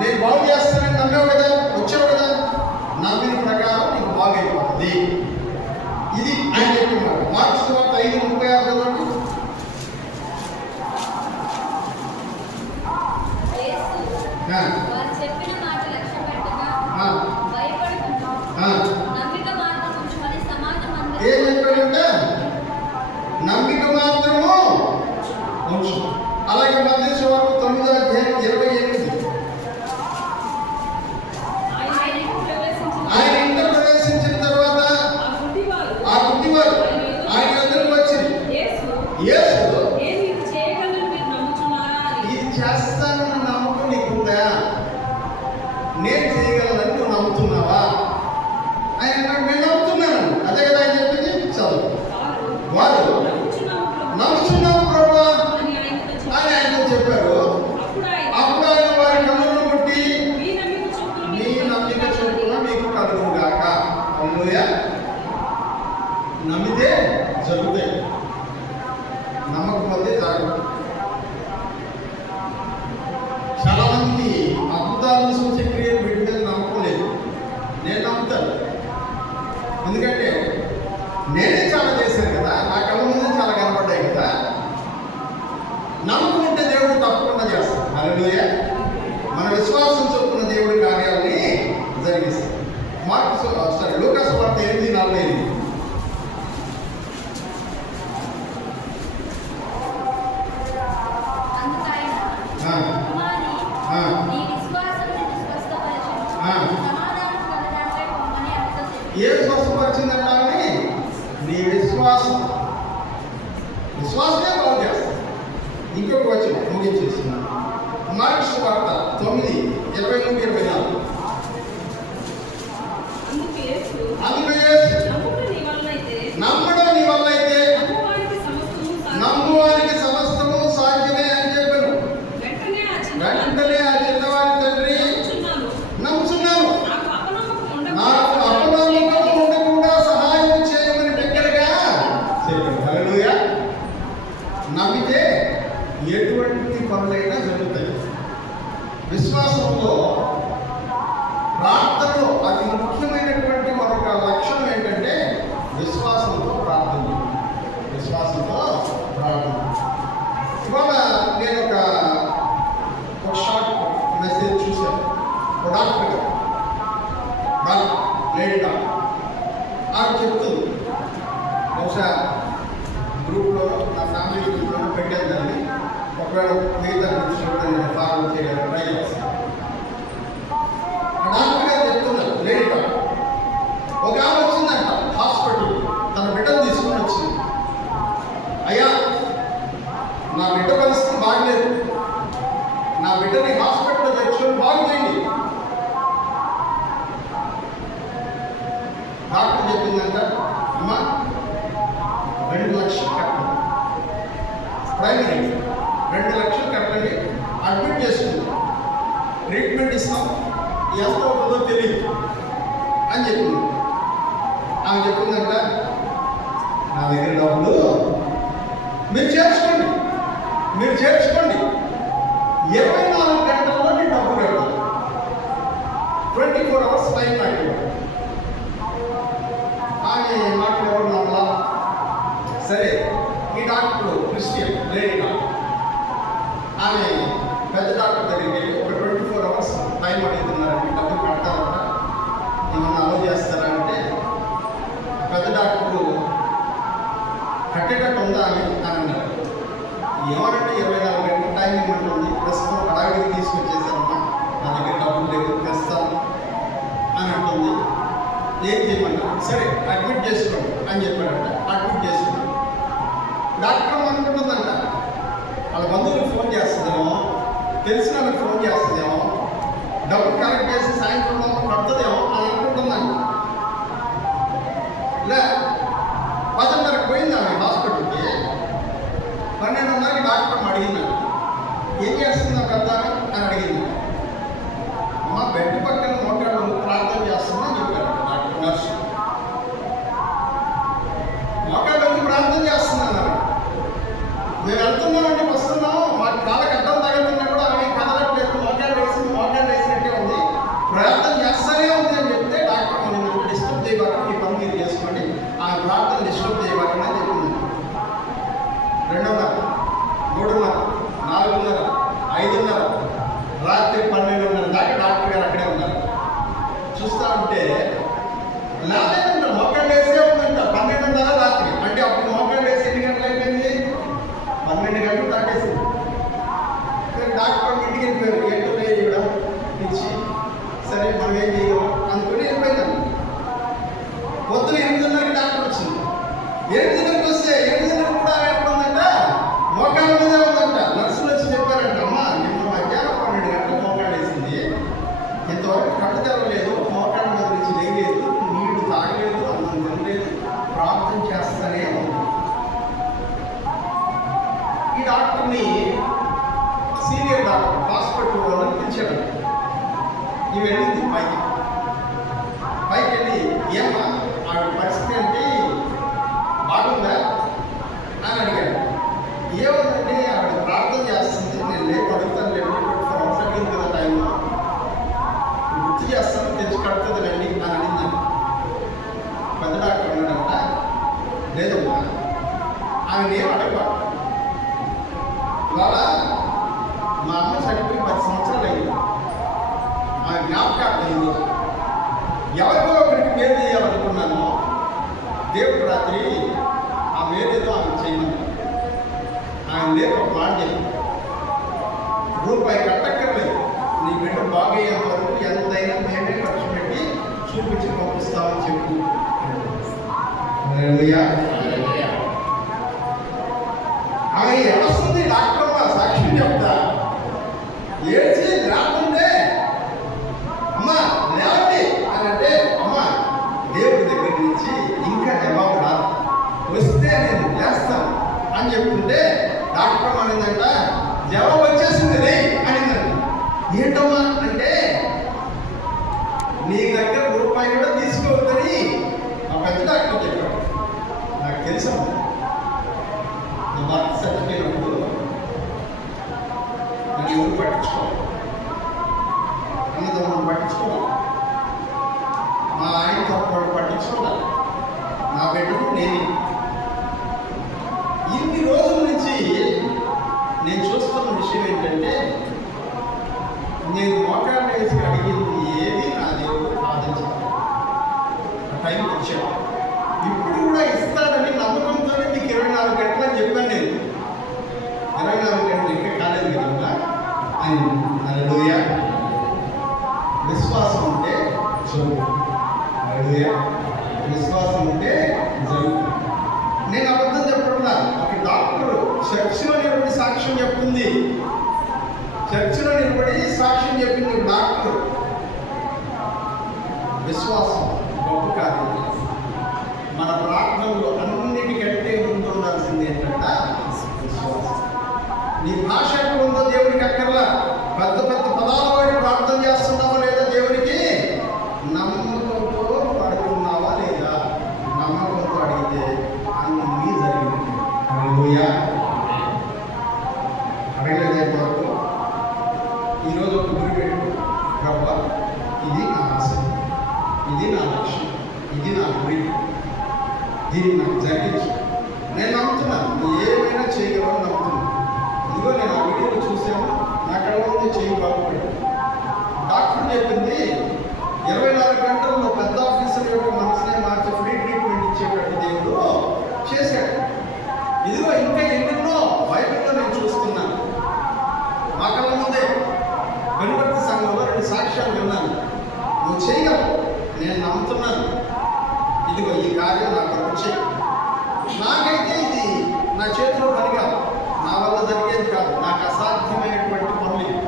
నేను బాగు చేస్తానని నమ్మావు కదా, వచ్చావు కదా, నమ్మిన ప్రకారం నీకు బాగైపోతుంది. ఇది ఆయన చెప్తున్నాడు. మార్క్స్ వార్త 5:36. ఏం చెప్పాడంటే నమ్మిక మాత్రము ఉంచు. అలాగే మత్తయి సువార్త 9:28. ఆయన ఇంట్లో ప్రవేశించిన తర్వాత ఆ గుడ్డివారు ఆయన దగ్గరకు వచ్చింది. యేసు ఇది చేస్తానన్న నమ్మకం నీకుందా? నేను చేయగలనని నువ్వు నమ్ముతున్నావా? ఆయన నేను నమ్ముతున్నాను. అదే కదా ఆయన చెప్పింది. చదువు. వారు నమ్ముచున్నాము ప్రభువా అని ఆయనతో చెప్పారు. అప్పుడు ఆయన వారి కన్నులను కొట్టి, మీ నమ్మిక చొప్పున మీకు కలుగుగాక. హల్లెలూయా. నమ్మితే జరుగుతాయి, నమ్మకపోతే జరగదు. చాలా మందికి అద్భుతాలను సూచక్రియలు వీటి మీద నమ్మకం లేదు. నేను నమ్ముతాను, ఎందుకంటే నేనే చాలా చేశాను కదా, నా కళ్ళ ముందు చాలా కనపడ్డాయి కదా. నమ్మకం ఉంటే దేవుడు తప్పకుండా చేస్తాడు. హల్లెలూయా. మన విశ్వాసం చొప్పున దేవుడి కార్యాలని జరిగిస్తాడు. లూకాసు వార్త 8:45. ఏ స్వస్థపరిచిందంటే నీ విశ్వాసమే బాగు చేస్తుంది. ఇంకొక వచ్చిన ముగించేస్తున్నాను. మార్క్స్ వార్త 9:23-24. అందుకే నమ్మడం నీ వల్ల అయితే నమ్మువానికి సమస్తము సాధ్యమే అని చెప్పాను. వెంటనే ఆ చిన్నవారి తండ్రి నమ్ముచున్నాను, నాకు అపనమ్మకం ఉండకుండా సహాయం చేయమని దగ్గరగా చెప్పాడు. హల్లెలూయా. నమ్మితే ఎటువంటి ఎటువంటి పనులైనా జరుగుతాయి. విశ్వాసంలో ప్రార్థనలో అతి ముఖ్యమైనటువంటి మరొక లక్షణం ఏంటంటే విశ్వాసంతో ప్రార్థన. విశ్వాసంతో ప్రార్థన. ఇవాళ నేను ఒక షార్ట్ మెసేజ్ చూశాను. ఒక డాక్టర్ లేడీ డాక్టర్ ఆమె చెప్తుంది, బహుశా గ్రూప్లో నా ఫ్యామిలీ గ్రూప్లో పెట్టాను దాన్ని. ఒకవేళ మిగతా గ్రూప్స్ కూడా నేను ఫాలో చేయగలను, ట్రై చేస్తాను. డాక్టర్ గారు చెప్తున్నారు, లేడీ డాక్టర్, ఒక ఆమె వచ్చిందంట హాస్పిటల్, తన బిడ్డను తీసుకుని వచ్చింది. అయ్యా, నా బిడ్డ పరిస్థితి బాగలేదు, నా బిడ్డని హాస్పిటల్లో తెచ్చుకొని బాగు చేయండి. డాక్టర్ చెప్పిందంట, అమ్మా 2 లక్షలు కట్టండి, ప్రైమరీ 2 లక్షలు కట్టండి, అడ్మిట్ చేసుకుంది, ట్రీట్మెంట్ ఇస్తాం, ఎంత అవుతుందో తెలియదు అని చెప్పింది. ఆమె చెప్పిందంట, నా దగ్గర డబ్బులు మీరు చేర్చుకోండి, 24 గంటల్లో నేను డబ్బు కడతాను, 24 hours టైం నాకు. ఆమె మాటలు ఎవరు నమ్మలా. సరే, ఈ డాక్టర్ క్రిస్టియన్ లేడీ డాక్టర్, ఆమె పెద్ద డాక్టర్ దగ్గరికి వెళ్ళి ఒక 24 hours టైం అడుగుతున్నారంటే డబ్బులు కట్టాలంట, ఏమన్నా అలో చేస్తారా అంటే పెద్ద డాక్టరు కట్టేటట్టు ఉందా అని అన్నారు. ఏమనంటే 24 గంటల టైం ఇవ్వమంటుంది, ప్రస్తుతం అడావిడికి తీసుకొచ్చేసారమ్మా, నా దగ్గర డబ్బులు లేవు, తెస్తాను అని అంటుంది. ఏం చేయమంటారు? సరే అడ్మిట్ చేసుకోండి అని చెప్పాడంట. అడ్మిట్ చేసుకున్నాడు. డాక్టర్ అనుకుంటుందంట వాళ్ళ బంధువులకు ఫోన్ చేస్తుందేమో, తెలిసిన వాళ్ళకి ఫోన్ చేస్తుందేమో, డబ్బు కలెక్ట్ చేసి సాయంత్రం పడుతుందేమో అని అనుకుంటుందంట. ఇలా 10:30కి పోయింది ఆమె హాస్పిటల్కి. 12:30కి డాక్టర్ అడిగిందంట, ఏం చేస్తుందా పెద్ద అని అడిగింది. అమ్మ బెడ్ పక్కన మోకాళ్ళు ప్రార్థన చేస్తుందని చెప్పారు డాక్టర్ నర్సు. మోకాళ్ళు ప్రార్థన చేస్తున్నాను. మేము వెళ్తున్నామంటే వస్తున్నాము, మా కాళ్ళకి అడ్డం తగులుతున్నా కూడా ఆమె కదలట్లేదు, మోకాళ్ళు వేసినట్టే ఉంది, ప్రార్థన చేస్తూనే ఉంది అని చెప్తే డాక్టర్ మనం డిస్టర్బ్ చేయబాకండి, మీ పని మీరు చేసుకోండి, ఆ ప్రార్థన డిస్టర్బ్ చేయబాకండి అని చెప్పింది. 2:30, 3:30, 4:30, 5:30, రాత్రి 12:30 దాకా డాక్టర్ గారు అక్కడే ఉన్నారు. చూస్తూ ఉంటే లేదంట, మోకాళ్ళు వేసే ఉందంట. 12:30 రాత్రి అంటే అప్పుడు మోకాళ్ళు వేసి ఎన్ని గంటలు అయిపోయింది? 12 గంటలు దాటేసింది. డాక్టర్ ఇంటికి వెళ్ళిపోయారు. ఏంటో ఇవ్వడం ఇచ్చి సరే మనం ఏం చేయగలం అనుకుని వెళ్ళిపోయిందండి. పొద్దున 8:30కి డాక్టర్ వచ్చింది. 8:30కి వస్తే 8:30 కూడా ఎక్కడుందంట, మోకాళ్ళ మీదే ఉందంట. నర్సులు వచ్చి చెప్పారంట, అమ్మా నిన్న మధ్యాహ్నం 12 గంటలు మోకాళ్ళు వేసింది, ఇంతవరకు కళ్ళు తెరవలేదు, మోకాళ్ళ మీద నుంచి లేయలేదు, నీళ్లు తాగలేదు, అన్నం తినలేదు, ప్రార్థన చేస్తానే ఉంది. ఈ డాక్టర్ని సీనియర్ డాక్టర్ హాస్పిటల్ వాళ్ళని పిలిచాడు. ఇవి వెళ్ళింది పైకి వెళ్ళి, ఏమా ఆవిడ పరిస్థితి ఏంటి, బాగుందా అని అడిగాడు. ఏముందంటే ఆవిడ ప్రార్థన చేస్తుంది, నేను అడుగుతాను లేండి, 24 hours అడిగింది కదా టైం, గుర్తు చేస్తాను, తెచ్చి కడుతుంది రండి అని అడిగింది. పెద్ద డాక్టర్ అన్నాడంట, లేదమ్మా ఆమె ఏం అడగబా, ఇవాళ మా అమ్మ చనిపోయి 10 సంవత్సరాలు అయింది, ఆమె జ్ఞాపకార్థం అయింది, ఎవరికో ఒకరికి మేలు చేయాలనుకున్నాను, దేవుడు రాత్రి ఆ మేలేదో ఆమె చేయమని ఆయన లేదు ఒక మాట చెప్పి, రూపాయి కట్టక్కర్లేదు, నీ బిడ్డ బాగయ్యేంత వరకు ఎంతైనా మేమే ఖర్చు పెట్టి చూపించి పంపిస్తామని చెప్పు. ఆమె వస్తుంది డాక్టర్ సాక్ష్యం చెప్తా, ఏడ్చి రాకుంటే అమ్మా లేవండి అని అంటే, అమ్మా దేవుడి దగ్గర నుంచి ఇంకా జవాబు రాదు, వస్తే నేను లేస్తాను అని చెప్తుంటే డాక్టర్ అనిందంట, జవాబు వచ్చేసింది రే అనిందంట. ఏంటమ్మా అంటే, నీ దగ్గర రూపాయి కూడా తీసుకోవద్దని ఆ పెద్ద డాక్టర్ చెప్పాడు. నాకు తెలుసా, నా భర్త చచ్చిపోయినప్పుడు ఎవరు పట్టించుకోవాలి, అన్నదమ్ములు పట్టించుకోవాలి, మా ఆయన తప్పవాడు పట్టించుకోవాలి, నా బిడ్డకు నేను. ఇన్ని రోజుల నుంచి నేను చూస్తున్న విషయం ఏంటంటే, నేను మోకాళ్ళు వేసి అడిగింది ఏది నా దేవుడు సాధించాలి. టైం వచ్చాడు, ఇప్పుడు కూడా ఇస్తాడని నమ్మకంతోనే మీకు 24 గంటలు అని చెప్పాను. నేను 24 గంటలు ఇంకా కాలేదు కదా అని. హల్లెలూయా. విశ్వాసం ఉంటే జరుగు. హల్లెలూయా. విశ్వాసం ఉంటే జరుగు. నేను అబద్ధం చెప్పకుండా ఒక డాక్టర్ చర్చిలో నిలబడి సాక్ష్యం చెప్తుంది. చర్చిలో నిలబడి సాక్ష్యం చెప్పింది డాక్టర్. విశ్వాసం గొప్ప కార్యం. మన ప్రార్థనలో అన్నిటికంటే ముందు ఉండాల్సింది ఏంటంటే విశ్వాసం. నీ భాష ఎక్కడ ఉందో దేవుడికి అక్కర్లా. పెద్ద పెద్ద పదాలు వాడి ప్రార్థన చేస్తున్నావా లేదా దేవుడికి? నమ్మకంతో అడుగుతున్నావా లేదా? నమ్మకంతో అడిగితే అన్నీ జరిగింది. హల్లెలూయా. అడగలేదే వరకు ఈరోజు ఒక గురి పెట్టు. ప్రభువా, ఇది నా ఆశ, ఇది నా లక్ష్యం, ఇది నా గురి, దీన్ని నాకు జరిగించు. నేను నమ్ముతున్నాను, నువ్వు ఏమైనా చేయగలవని నమ్ముతున్నాను. ఇదిగో నేను ఆ వీడియోలో చూసాను, నా కళ్ళ ముందు చేయి బాగుపడి డాక్టర్ చెప్పింది 24 గంటల్లో పెద్ద ఆఫీసర్ యొక్క మనసునే మార్చి ఫ్రీ ట్రీట్మెంట్ ఇచ్చేటట్టు దేవుడు చేశాడు. ఇదిగో ఇంకా ఎన్నెన్నో బైబిల్లో నేను చూస్తున్నాను. మా కళ్ళ ముందే వెనుపర్తి సంఘంలో 2 సాక్ష్యాలు విన్నాను. నువ్వు చేయగలవు, నేను నమ్ముతున్నాను. ఇదిగో ఈ కార్యం నాకు వచ్చాయి. నాకైతే ఇది నా చేతిలో పని కాదు, నా వల్ల జరిగేది కాదు, నాకు అసాధ్యమైనటువంటి పనులు.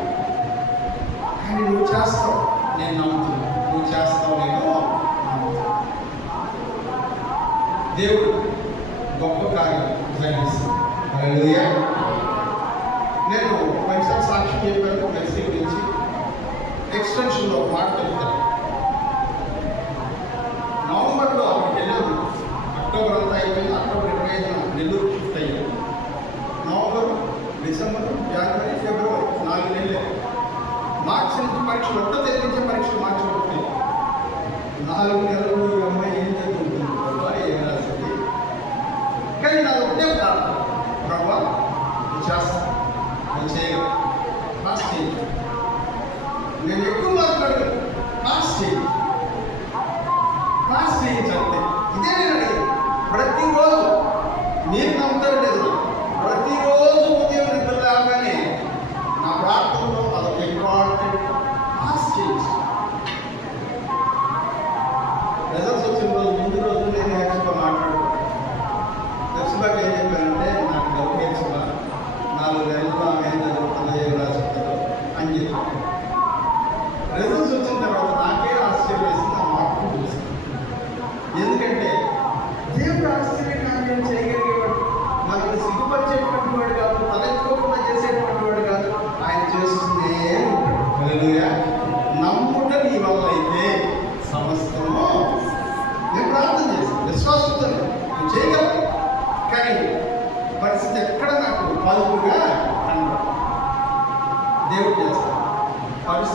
కానీ నువ్వు చేస్తావు, నేను నమ్ముతున్నాను. నువ్వు చేస్తావు, నేను నమ్ముతాను. దేవుడు గొప్ప కార్యం జరిగిస్తాడు. హల్లెలూయా. నేను ఒకసారి సాక్ష్యం చెప్పాను మెర్సీ గురించి. ఎక్స్టెన్షన్లో మాట చెప్తాను. నవంబర్లో అక్కడికి వెళ్ళాను. అక్టోబర్ అంతా అయిపోయింది. అక్టోబర్ 25న నెల్లూరు షిఫ్ట్ అయ్యాను. నవంబర్, డిసెంబర్, జనవరి, ఫిబ్రవరి 4 నెలలు. మార్చి నుంచి పరీక్షలు, 1వ తేదీ నుంచి పరీక్షలు మార్చి 1. 4 నెలలు ఈ అమ్మాయి ఏం చదువుతుంది, ప్రభా ఏం రాసింది. కానీ నాకు ఒకటే ప్రార్థన, ప్రభా నువ్వు చేస్తాను, నువ్వు చేయగలవు, పాస్ చేయి. నేను ఎక్కువ మాట్లాడను, పాస్ చేయి, పాస్ చేయించండి. ఇదే నేను అడిగాను. ప్రతిరోజు మీరు నమ్ముతారు లేదు, ప్రతిరోజు ఉదయం నిద్ర రాగానే నా ప్రార్థనలో అదొక ఇంపార్టెంట్, పాస్ చేయించు. రిజల్ట్స్ వచ్చిన రోజు ముందు రోజు నేను హెచ్గా మాట్లాడుతాను. హెచ్బాకి ఏం చెప్పానంటే, నాకు డబ్బు హెచ్బా 4 నెలల్లో ఆమె ఏం చదువుతుందో ఏం రాసుకుంటుందో అని చెప్పాను. రిజల్ట్స్ వచ్చిన తర్వాత నాకే ఆశ్చర్యం వేసింది. ఆ మార్పు చూసి, ఎందుకంటే దేవుడు ఆశ్చర్యకార్యం చేయగలిగేవాడు. మనల్ని సిగ్గుపరిచేటువంటి వాడు కాదు, తలెత్తుకోకుండా చేసేటువంటి వాడు కాదు. ఆయన చేస్తూనే ఉంటాడు. హల్లెలూయా. నమ్ముట నీ వల్ల అయితే సమస్తము. నేను ప్రార్థన చేశాను విశ్వాసంతో, నువ్వు చేయగలవు. కానీ పరిస్థితి ఎక్కడ నాకు పాజిటివ్గా కనబడదు. దేవుడు చేస్తాడు. పరిస్థితి